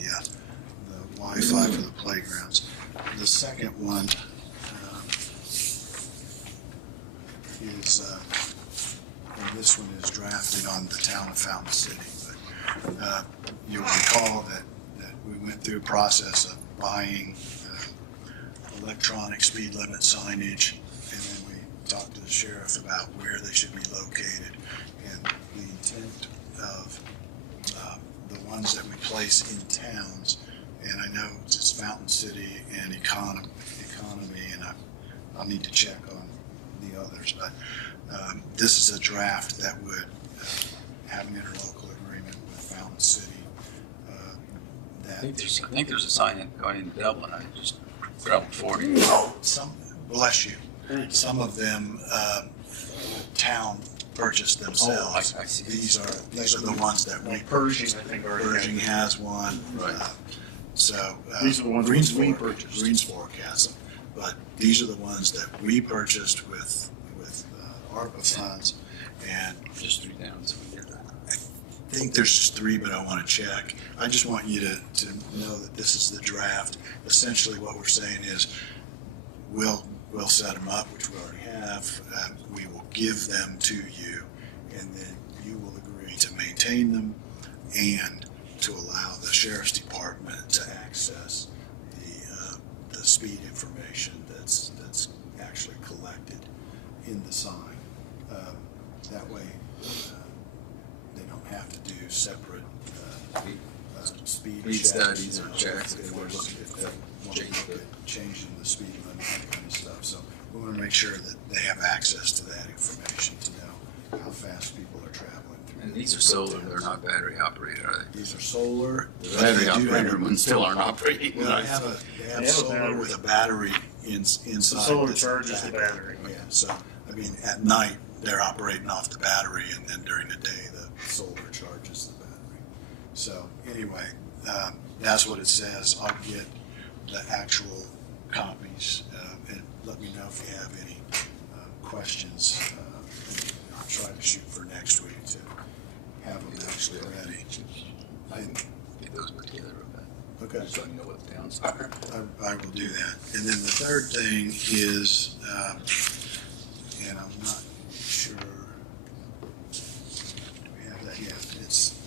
Wi-Fi for the playgrounds. The second one is, and this one is drafted on the town of Fountain City, but you'll recall that we went through a process of buying electronic speed limit signage, and then we talked to the sheriff about where they should be located, and the intent of the ones that we place in towns, and I know it's Fountain City and Economy, and I'll need to check on the others, but this is a draft that would have an interlocal agreement with Fountain City. I think there's a sign going into Dublin. I just traveled 40. Bless you. Some of them town purchased themselves. I see. These are the ones that we Pershing, I think, already Pershing has one. Right. These are the ones Greens we Fork, purchased. Greens Fork has them, but these are the ones that we purchased with ARPA funds, and Just 3 towns. We did that. I think there's just 3, but I want to check. I just want you to know that this is the draft. Essentially, what we're saying is we'll set them up, which we already have. We will give them to you, and then you will agree to maintain them and to allow the sheriff's department to access the speed information that's actually collected in the sign. That way, they don't have to do separate speed studies or checks if they want to look at changing the speed limit, that kind of stuff. So we want to make sure that they have access to that information to know how fast people are traveling through. And these are solar, they're not battery operated, are they? These are solar. The but battery they do have- operated ones still aren't operating. Well, they have solar battery. with a battery inside. The solar that's charges the backup. battery. Yeah, so, I mean, at night, they're operating off the battery, and then during the day, the solar charges the battery. So, anyway, that's what it says. I'll get the actual copies, and let me know if you have any questions. I'll try to shoot for next week to have them actually ready. I can get those put together real fast. Okay. Just so you know what the towns are. I will do that. And then the third thing is, and I'm not sure, do we have that yet? It's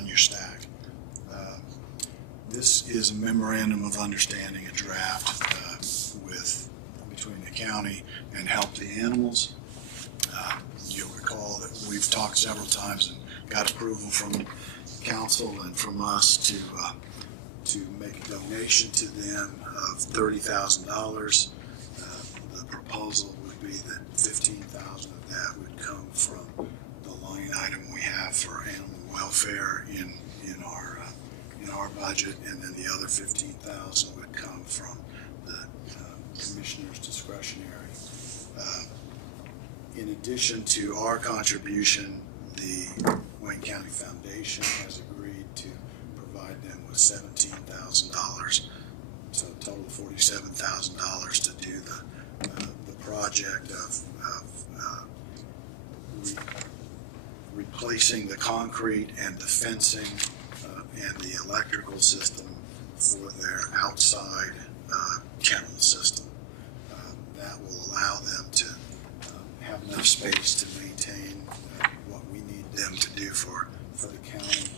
on your stack. This is a memorandum of understanding, a draft between the county and Help the Animals. You'll recall that we've talked several times and got approval from council and from us to make a donation to them of $30,000. The proposal would be that $15,000 of that would come from the line item we have for animal welfare in our budget, and then the other $15,000 would come from the commissioner's discretionary. In addition to our contribution, the Wayne County Foundation has agreed to provide them with $17,000, so a total of $47,000 to do the project of replacing the concrete and the fencing and the electrical system for their outside kennel system. That will allow them to have enough space to maintain what we need them to do for the county,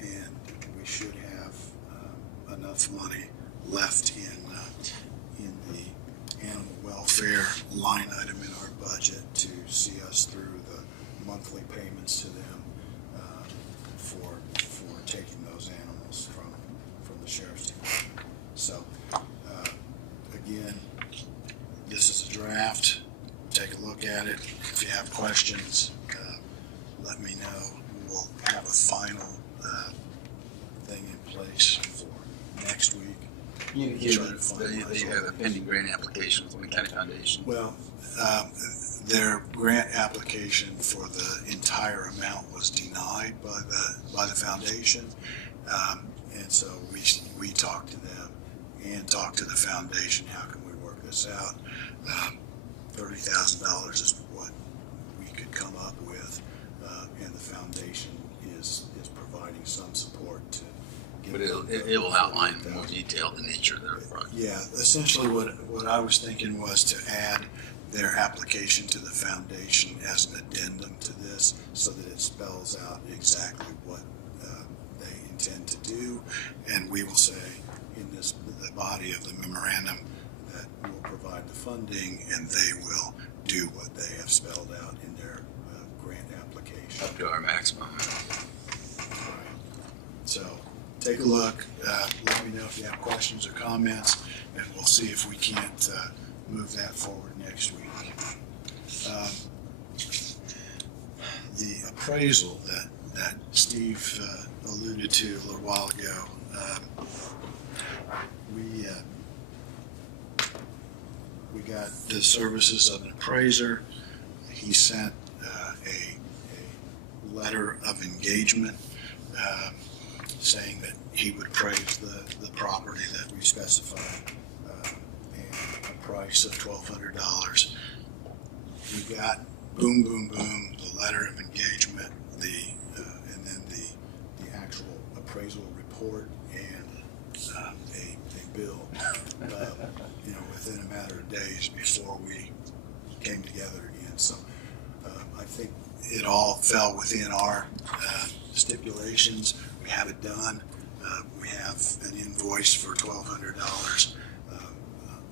and we should have enough money left in the animal welfare line item in our budget to see us through the monthly payments to them for taking those animals from the sheriff's department. So again, this is a draft. Take a look at it. If you have questions, let me know. We'll have a final thing in place for next week. You indicated that you have a pending grant application with the Wayne County Foundation. Well, their grant application for the entire amount was denied by the foundation, and so we talked to them and talked to the foundation. How can we work this out? $30,000 is what we could come up with, and the foundation is providing some support to. But it will outline in more detail the nature of their project. Yeah, essentially what I was thinking was to add their application to the foundation as an addendum to this, so that it spells out exactly what they intend to do, and we will say in the body of the memorandum that we'll provide the funding, and they will do what they have spelled out in their grant application. Up to our maximum. Right. So take a look. Let me know if you have questions or comments, and we'll see if we can't move that forward next week. The appraisal that Steve alluded to a little while ago, we got the services of an appraiser. He sent a letter of engagement saying that he would appraise the property that we specified, and a price of $1,200. We got boom, the letter of engagement, and then the actual appraisal report and a bill, within a matter of days before we came together again. So I think it all fell within our stipulations. We have it done. We have an invoice for $1,200.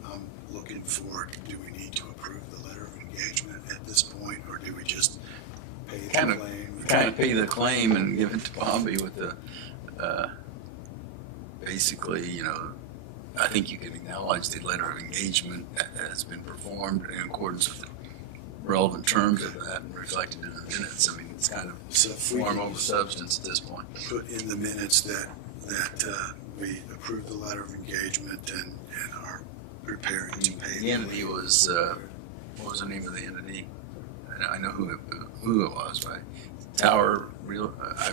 I'm looking for, do we need to approve the letter of engagement at this point, or do we just pay the claim? Kind of pay the claim and give it to Bobby with the, basically, I think you can acknowledge the letter of engagement that has been performed in accordance with the relevant terms of that and reflected in the minutes. I mean, it's kind of form over substance at this point. Put in the minutes that we approved the letter of engagement and are preparing to pay. The entity was, what was the name of the entity? I know who it was, right? Tower Real. I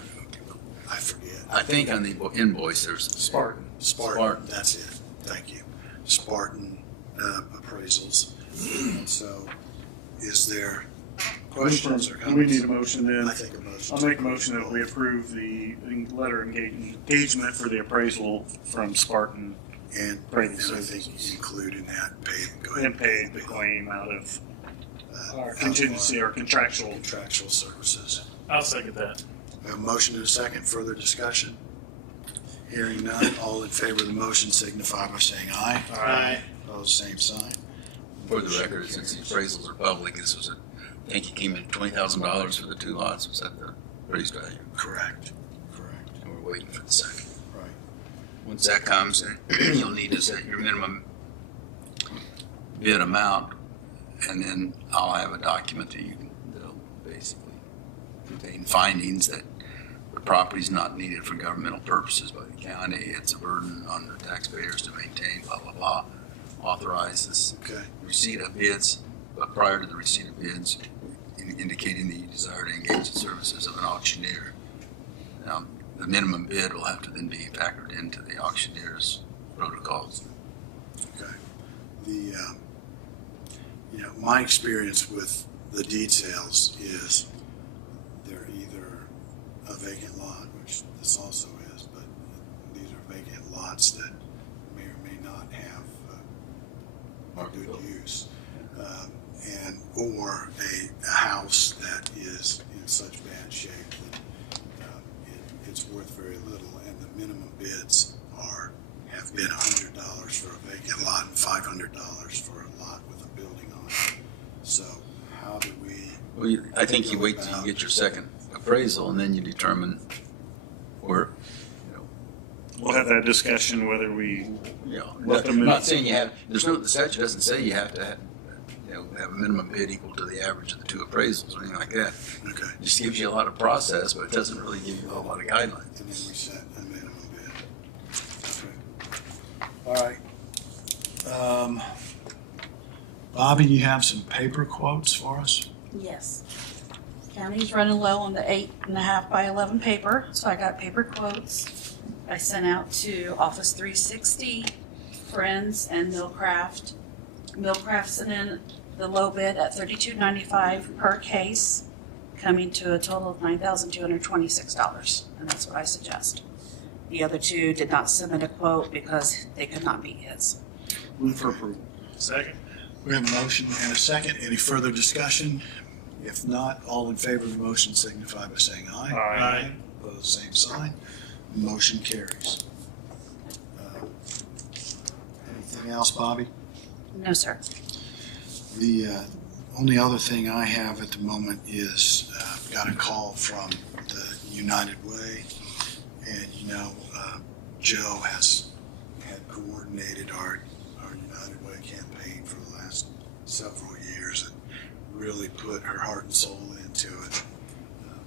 forget. I think on the invoice there's Spartan. Spartan. That's it. Thank you. Spartan appraisals. So, is there questions or comments? We need a motion then. I think a motion. I'll make a motion that we approve the letter of engagement for the appraisal from Spartan And Appraisal I think Services. include in that pay. And paid the claim out of our contingency or contractual. Contractual services. I'll second that. We have a motion and a second. Further discussion? Hearing none, all in favor of the motion signify by saying aye. Aye. Opposed, same sign. For the record, since the appraisals are public, this was I think it came in $20,000 for the 2 lots. Was that the appraised value? Correct. And we're waiting for the second. Right. Once that comes, then you'll need to set your minimum bid amount, and then I'll have a document that'll basically contain findings that the property's not needed for governmental purposes by the county. It's a burden on the taxpayers to maintain, blah, blah, blah. Authorizes Okay. receipt of bids, but prior to the receipt of bids, indicating the desire to engage the services of an auctioneer. Now, the minimum bid will have to then be factored into the auctioneer's protocols. Okay. My experience with the details is they're either a vacant lot, which this also is, but these are vacant lots that may or may not have good use, or a house that is in such bad shape that it's worth very little, and the minimum bids have been $100 for a vacant lot and $500 for a lot with a building on it. So how do we? Well, I think you wait till you get your second appraisal, and then you determine where. We'll have that discussion whether we. I'm not saying you have. The statute doesn't say you have to have a minimum bid equal to the average of the 2 appraisals or anything like that. Okay. It just gives you a lot of process, but it doesn't really give you a whole lot of guidelines. And then we set a minimum bid. Okay. All right. Bobby, you have some paper quotes for us? Yes. County's running low on the 8.5 by 11 paper, so I got paper quotes. I sent out to Office 360, Friends, and Millcraft. Millcraft sent in the low bid at $32.95 per case, coming to a total of $9,226, and that's what I suggest. The other 2 did not submit a quote because they could not meet his. Move for approval. Second. We have a motion and a second. Any further discussion? If not, all in favor of the motion signify by saying aye. Aye. Opposed, same sign. Motion carries. Anything else, Bobby? No, sir. The only other thing I have at the moment is got a call from the United Way, and Joe had coordinated our United Way campaign for the last several years and really put her heart and soul into it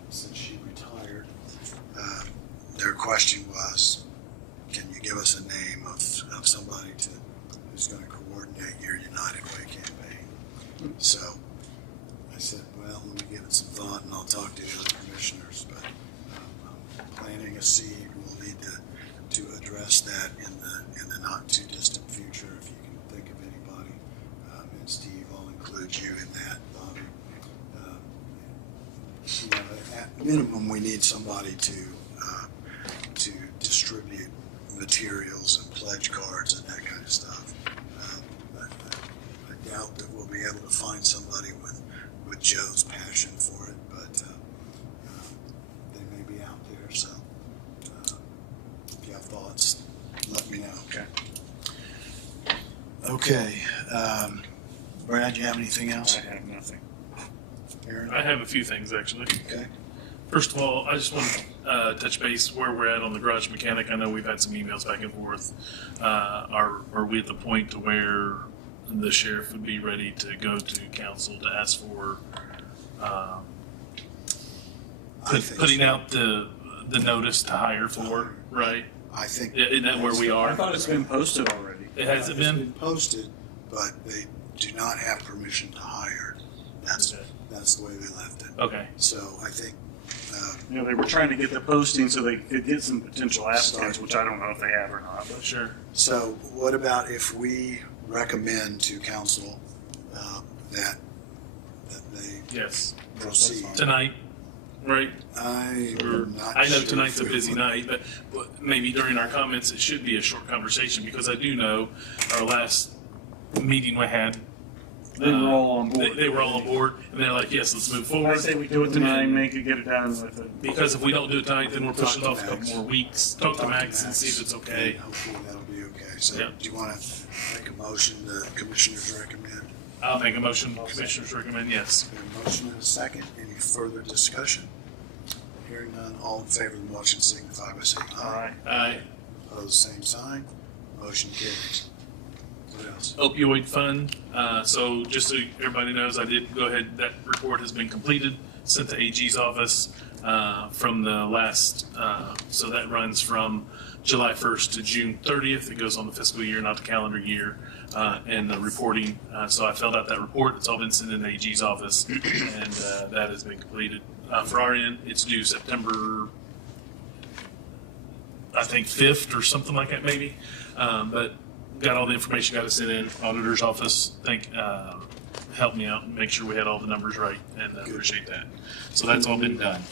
since she retired. Their question was, can you give us a name of somebody who's going to coordinate your United Way campaign? So I said, well, let me give it some thought and I'll talk to the other commissioners, but I'm planting a seed. We'll need to address that in the not too distant future. If you can think of anybody, and Steve, I'll include you in that, Bobby. At minimum, we need somebody to distribute materials and pledge cards and that kind of stuff. I doubt that we'll be able to find somebody with Joe's passion for it, but they may be out there. So if you have thoughts, let me know. Okay. Brad, you have anything else? I have nothing. Aaron? I have a few things actually. Okay. First of all, I just want to touch base where we're at on the garage mechanic. I know we've had some emails back and forth. Are we at the point to where the sheriff would be ready to go to council to ask for putting out the notice to hire for, right? I think. Isn't that where we I are? thought it's been posted already. It hasn't been? Posted, but they do not have permission to hire. That's the way they left it. Okay. So I think. They were trying to get the posting so they could get some potential applicants, which I don't know if they have or not. But Sure. So what about if we recommend to council that they Yes. proceed? Tonight, right? I'm not I know sure tonight's a if we busy would. night, but maybe during our comments, it should be a short conversation because I do know our last meeting we had, They were all on board. They were all on board, and they're like, yes, let's move I forward. say we do it tonight, make it, get it done with it. Because if we don't do it tonight, then we're pushing it Talk off to a couple Max. more weeks. Talk to Max and see if it's okay. And hopefully that'll be okay. So Yeah. do you want to make a motion the commissioners recommend? I'll make a motion. Commissioners recommend yes. We have a motion and a second. Any further discussion? Hearing none, all in favor of the motion signify by saying All aye. right. Aye. Opposed, same sign. Motion carries. What else? Opioid fund. So just so everybody knows, I did go ahead. That report has been completed, sent to AG's office from the last. So that runs from July 1st to June 30th. It goes on the fiscal year, not the calendar year. And the reporting. So I filled out that report. It's all been sent in AG's office, and that has been completed. For our end, it's due September, I think 5th or something like that, maybe. But got all the information, got it sent in. Auditor's office, helped me out and make sure we had all the numbers right, and I appreciate that. So that's all been done.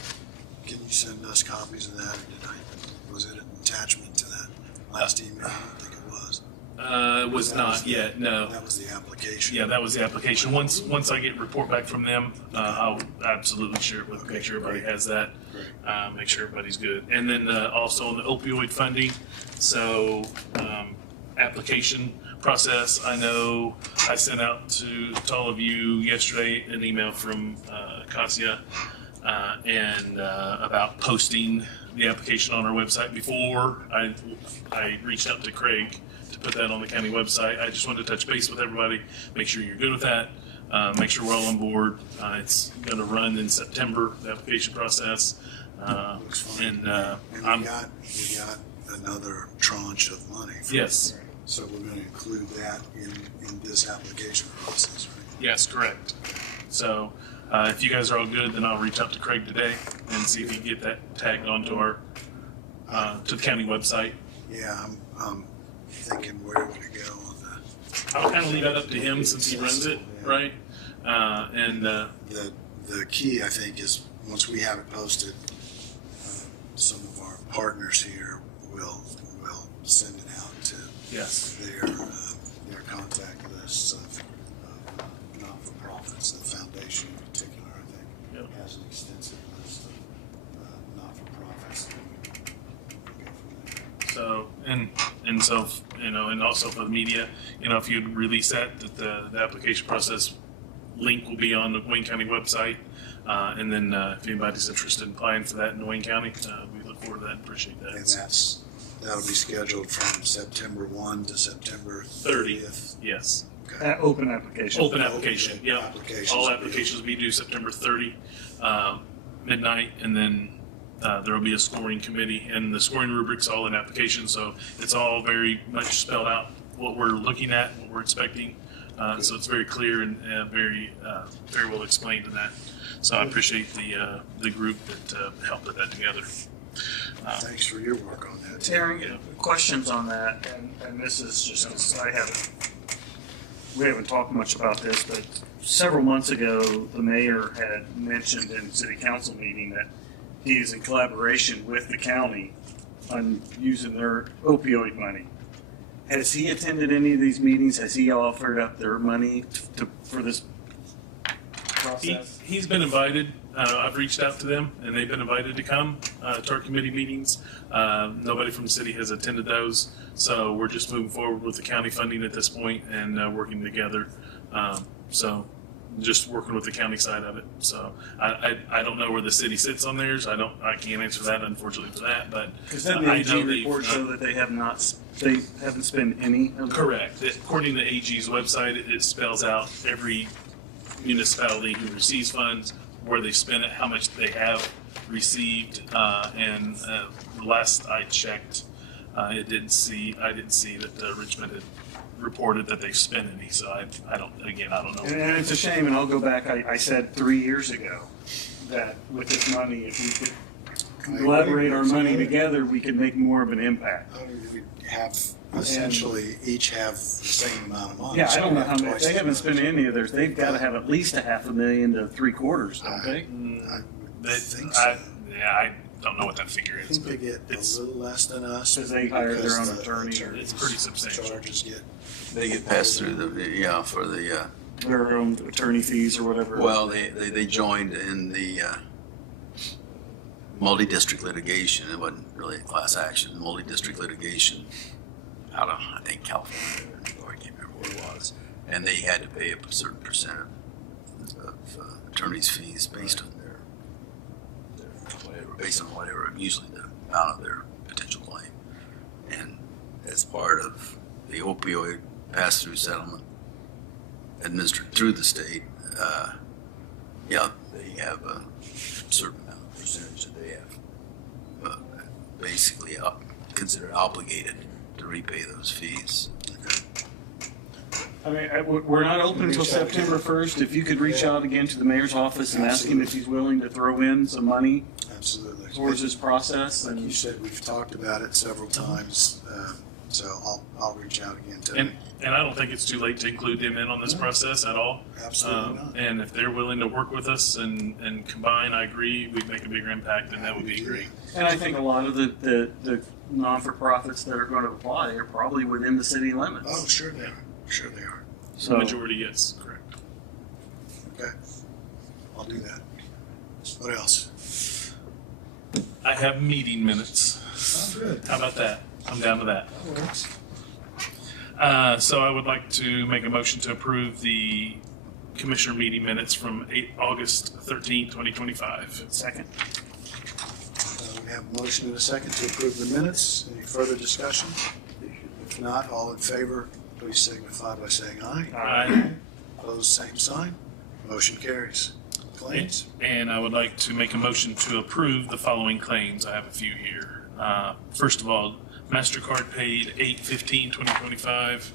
Can you send us copies of that? Or did I, was it an attachment to that last email? I don't think it was. It was not yet, no. That was the application. Yeah, that was the application. Once I get a report back from them, I'll absolutely share it with, make sure everybody has that. Great. Make sure everybody's good. And then also on the opioid funding, so application process, I know I sent out to all of you yesterday an email from Kasia and about posting the application on our website. Before I reached out to Craig to put that on the county website. I just wanted to touch base with everybody, make sure you're good with that, make sure we're all on board. It's going to run in September, the application process. Looks fine. And And I'm, we got another tranche of money. yes, So we're going to include that in this application process, right? yes, correct. So if you guys are all good, then I'll reach out to Craig today and see if he can get that tagged onto our, to the county website. Yeah, I'm thinking where would it go on the, I'll kind of leave that up to him since he runs it, right? the key, I think, is once we have it posted, some of our partners here will send it out to Yes, their contact lists of not-for-profits. The foundation in particular, I think, Yep. has an extensive list of not-for-profits. We can go from there. so, and so, and also for the media, if you'd release that the application process link will be on the Wayne County website. And then if anybody's interested in applying for that in Wayne County, we look forward to that and appreciate that. And that'll be scheduled from September 1 to September 30th. 30th. Yes. Okay. Open application. Open application, yeah. Applications All will be- applications will be due September 30, midnight, and then there will be a scoring committee, and the scoring rubric's all in application, so it's all very much spelled out what we're looking at, what we're expecting. So it's very clear and very well explained in that. So I appreciate the group that helped put that together. Thanks for your work on that. Terry, Yeah. questions on that, and this is just because we haven't talked much about this, but several months ago, the mayor had mentioned in city council meeting that he is in collaboration with the county on using their opioid money. Has he attended any of these meetings? Has he offered up their money for this process? He's been invited. I've reached out to them, and they've been invited to come to our committee meetings. Nobody from the city has attended those, so we're just moving forward with the county funding at this point and working together. So just working with the county side of it. So I don't know where the city sits on theirs. I can't answer that, unfortunately, for that. But Because then the I AG know they've, report show that they haven't spent any of correct. According to AG's website, it spells out every municipality who receives funds, where they spent it, how much they have received, and last I checked, I didn't see that Richmond had reported that they spent any. So I don't know. And it's a shame, and I'll go back, I said 3 years ago that with this money, if we could collaborate our money together, we could make more of an impact. We have essentially each have the same amount of money. Yeah, I So don't we know have how many, twice they as haven't much. spent any of theirs, they've got to have at least $500,000 to $750,000, don't they? I think so. I don't know what that figure I is, think but they get it's a little less than us. Because they hired their own because the attorney. attorney's It's pretty substantial. Charges get, They get passed through for the their own attorney fees or whatever? Well, they joined in the multi-district litigation. It wasn't really a class action, multi-district litigation out of, I think, California, or I can't remember what it was. And they had to pay a certain percent of attorney's fees based on their whatever, based on whatever, usually the amount of their potential claim. And as part of the opioid pass-through settlement administered through the state, they have a certain amount of percentage that they have basically considered obligated to repay those fees. I mean, we're not open until September 1st. If you could reach out again to the mayor's office and ask him if he's willing to throw in some money Absolutely. towards this process. Like you And said, we've talked about it several times, so I'll reach out again to them. And I don't think it's too late to include them in on this process at all. Absolutely not. And if they're willing to work with us and combine, I agree, we'd make a bigger impact, and that would be great. and I think a lot of the non-for-profits that are going to apply are probably within the city limits. Oh, sure they are. Sure they are. So Majority, yes, correct. Okay. I'll do that. What else? I have meeting minutes. Oh, good. How about that? I'm down to that. That works. So I would like to make a motion to approve the commissioner meeting minutes from August 13th, 2025. second. We have a motion and a second to approve the minutes. Any further discussion? If not, all in favor, please signify by saying aye. Aye. Opposed, same sign. Motion carries. Claims? And I would like to make a motion to approve the following claims. I have a few here. First of all, MasterCard paid 8/15/2025.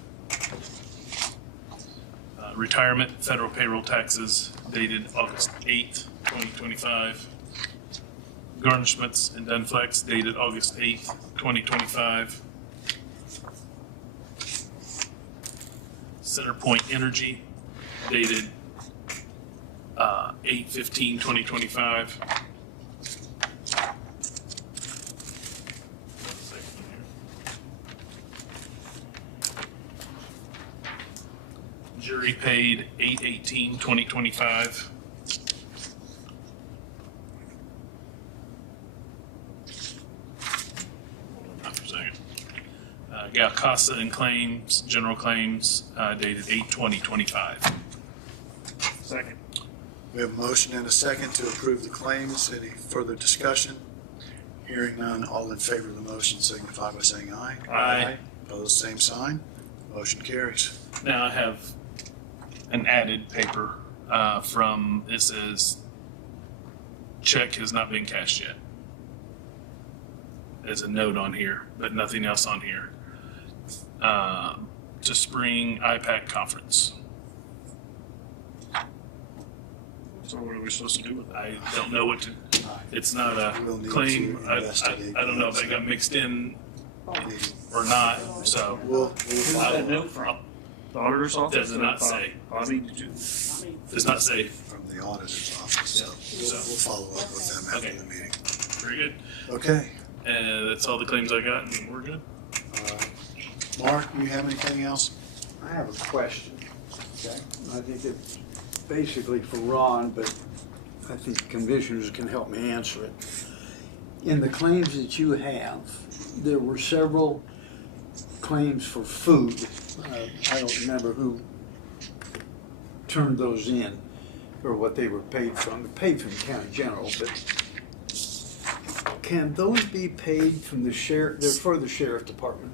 Retirement federal payroll taxes dated August 8th, 2025. Garnishments and Dunflex dated August 8th, 2025. Centerpoint Energy dated 8/15/2025. Jury paid 8/18/2025. Hold on for a second. Galcasa and claims, general claims, dated 8/20/25. Second. We have a motion and a second to approve the claims. Any further discussion? Hearing none, all in favor of the motion signify by saying aye. Aye. Opposed, same sign. Motion carries. Now I have an added paper from, it says, check has not been cashed yet. There's a note on here, but nothing else on here. To spring IPAC conference. So what are we supposed to do with that? I don't know what to, it's not a We'll need claim. to I investigate don't know if that. it got mixed in or not, so We'll Who's follow that note from? The auditor's office? Does it not say? Bobby, did you? does not say. from the auditor's office, so we'll follow up with them after Okay. the meeting. Very good. Okay. That's all the claims I got, and we're good. Mark, you have anything else? I have a question. Okay. I think it's basically for Ron, but I think commissioners can help me answer it. In the claims that you have, there were several claims for food. I don't remember who turned those in or what they were paid from. They're paid from County General, but can those be paid from the sheriff? They're for the sheriff department.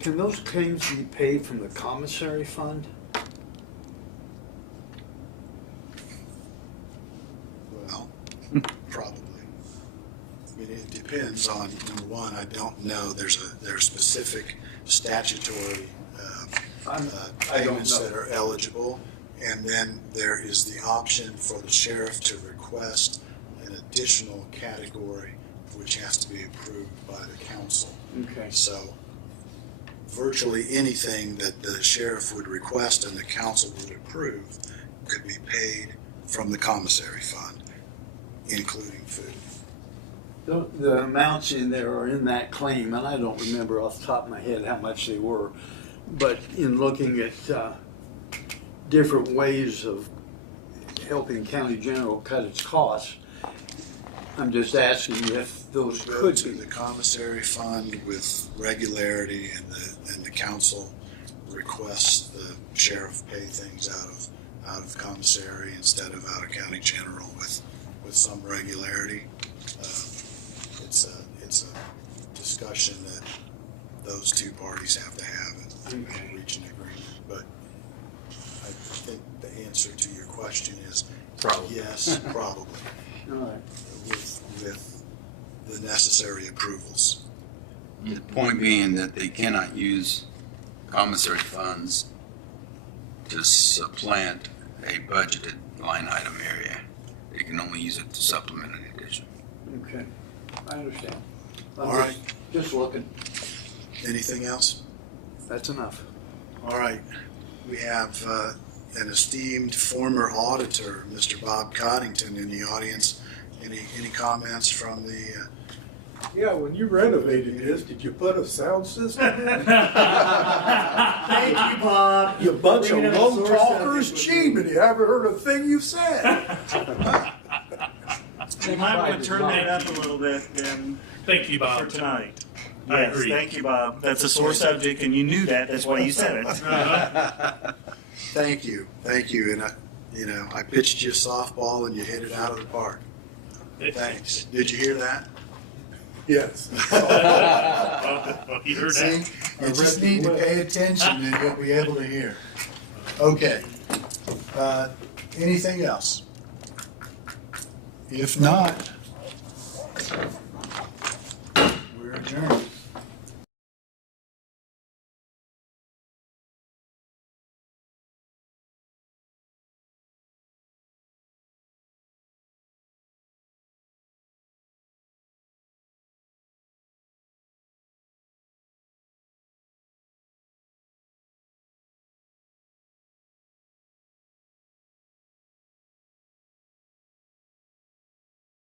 Can those claims be paid from the commissary fund? Well, probably. I mean, it depends on, number one, I don't know, there's specific statutory I don't payments know. that are eligible. And then there is the option for the sheriff to request an additional category, which has to be approved by the council. Okay. So virtually anything that the sheriff would request and the council would approve could be paid from the commissary fund, including food. The amounts in there are in that claim, and I don't remember off the top of my head how much they were. But in looking at different ways of helping County General cut its costs. I'm just asking if those Go could to be. the commissary fund with regularity, and the council requests the sheriff pay things out of commissary instead of out of county general with some regularity. It's a discussion that those two parties have to have and reach an agreement. But I think the answer to your question is Probably. yes, probably, All right. with the necessary approvals. The point being that they cannot use commissary funds to supplant a budgeted line item area. They can only use it to supplement an addition. Okay, I understand. I'm All right. Just looking, Anything else? that's enough. All right. We have an esteemed former auditor, Mr. Bob Coddington, in the audience. Any comments from the? Yeah, when you renovated this, did you put a sound system in? Thank you, Bob. You bunch of Bringing up low source talkers, subject gee, but you haven't heard a thing you said. We might want to turn that up a little bit then Thank you, for Bob. tonight. I Yes, agree. thank you, Bob. That's a sore subject, and you knew that. That's why you said it. Thank you, and I pitched you a softball and you hit it out of the park. Thanks. Did you hear that? Yes. Well, you heard See, that. you just need to pay attention and you'll be able to hear. Okay. Anything else? If not, we're adjourned.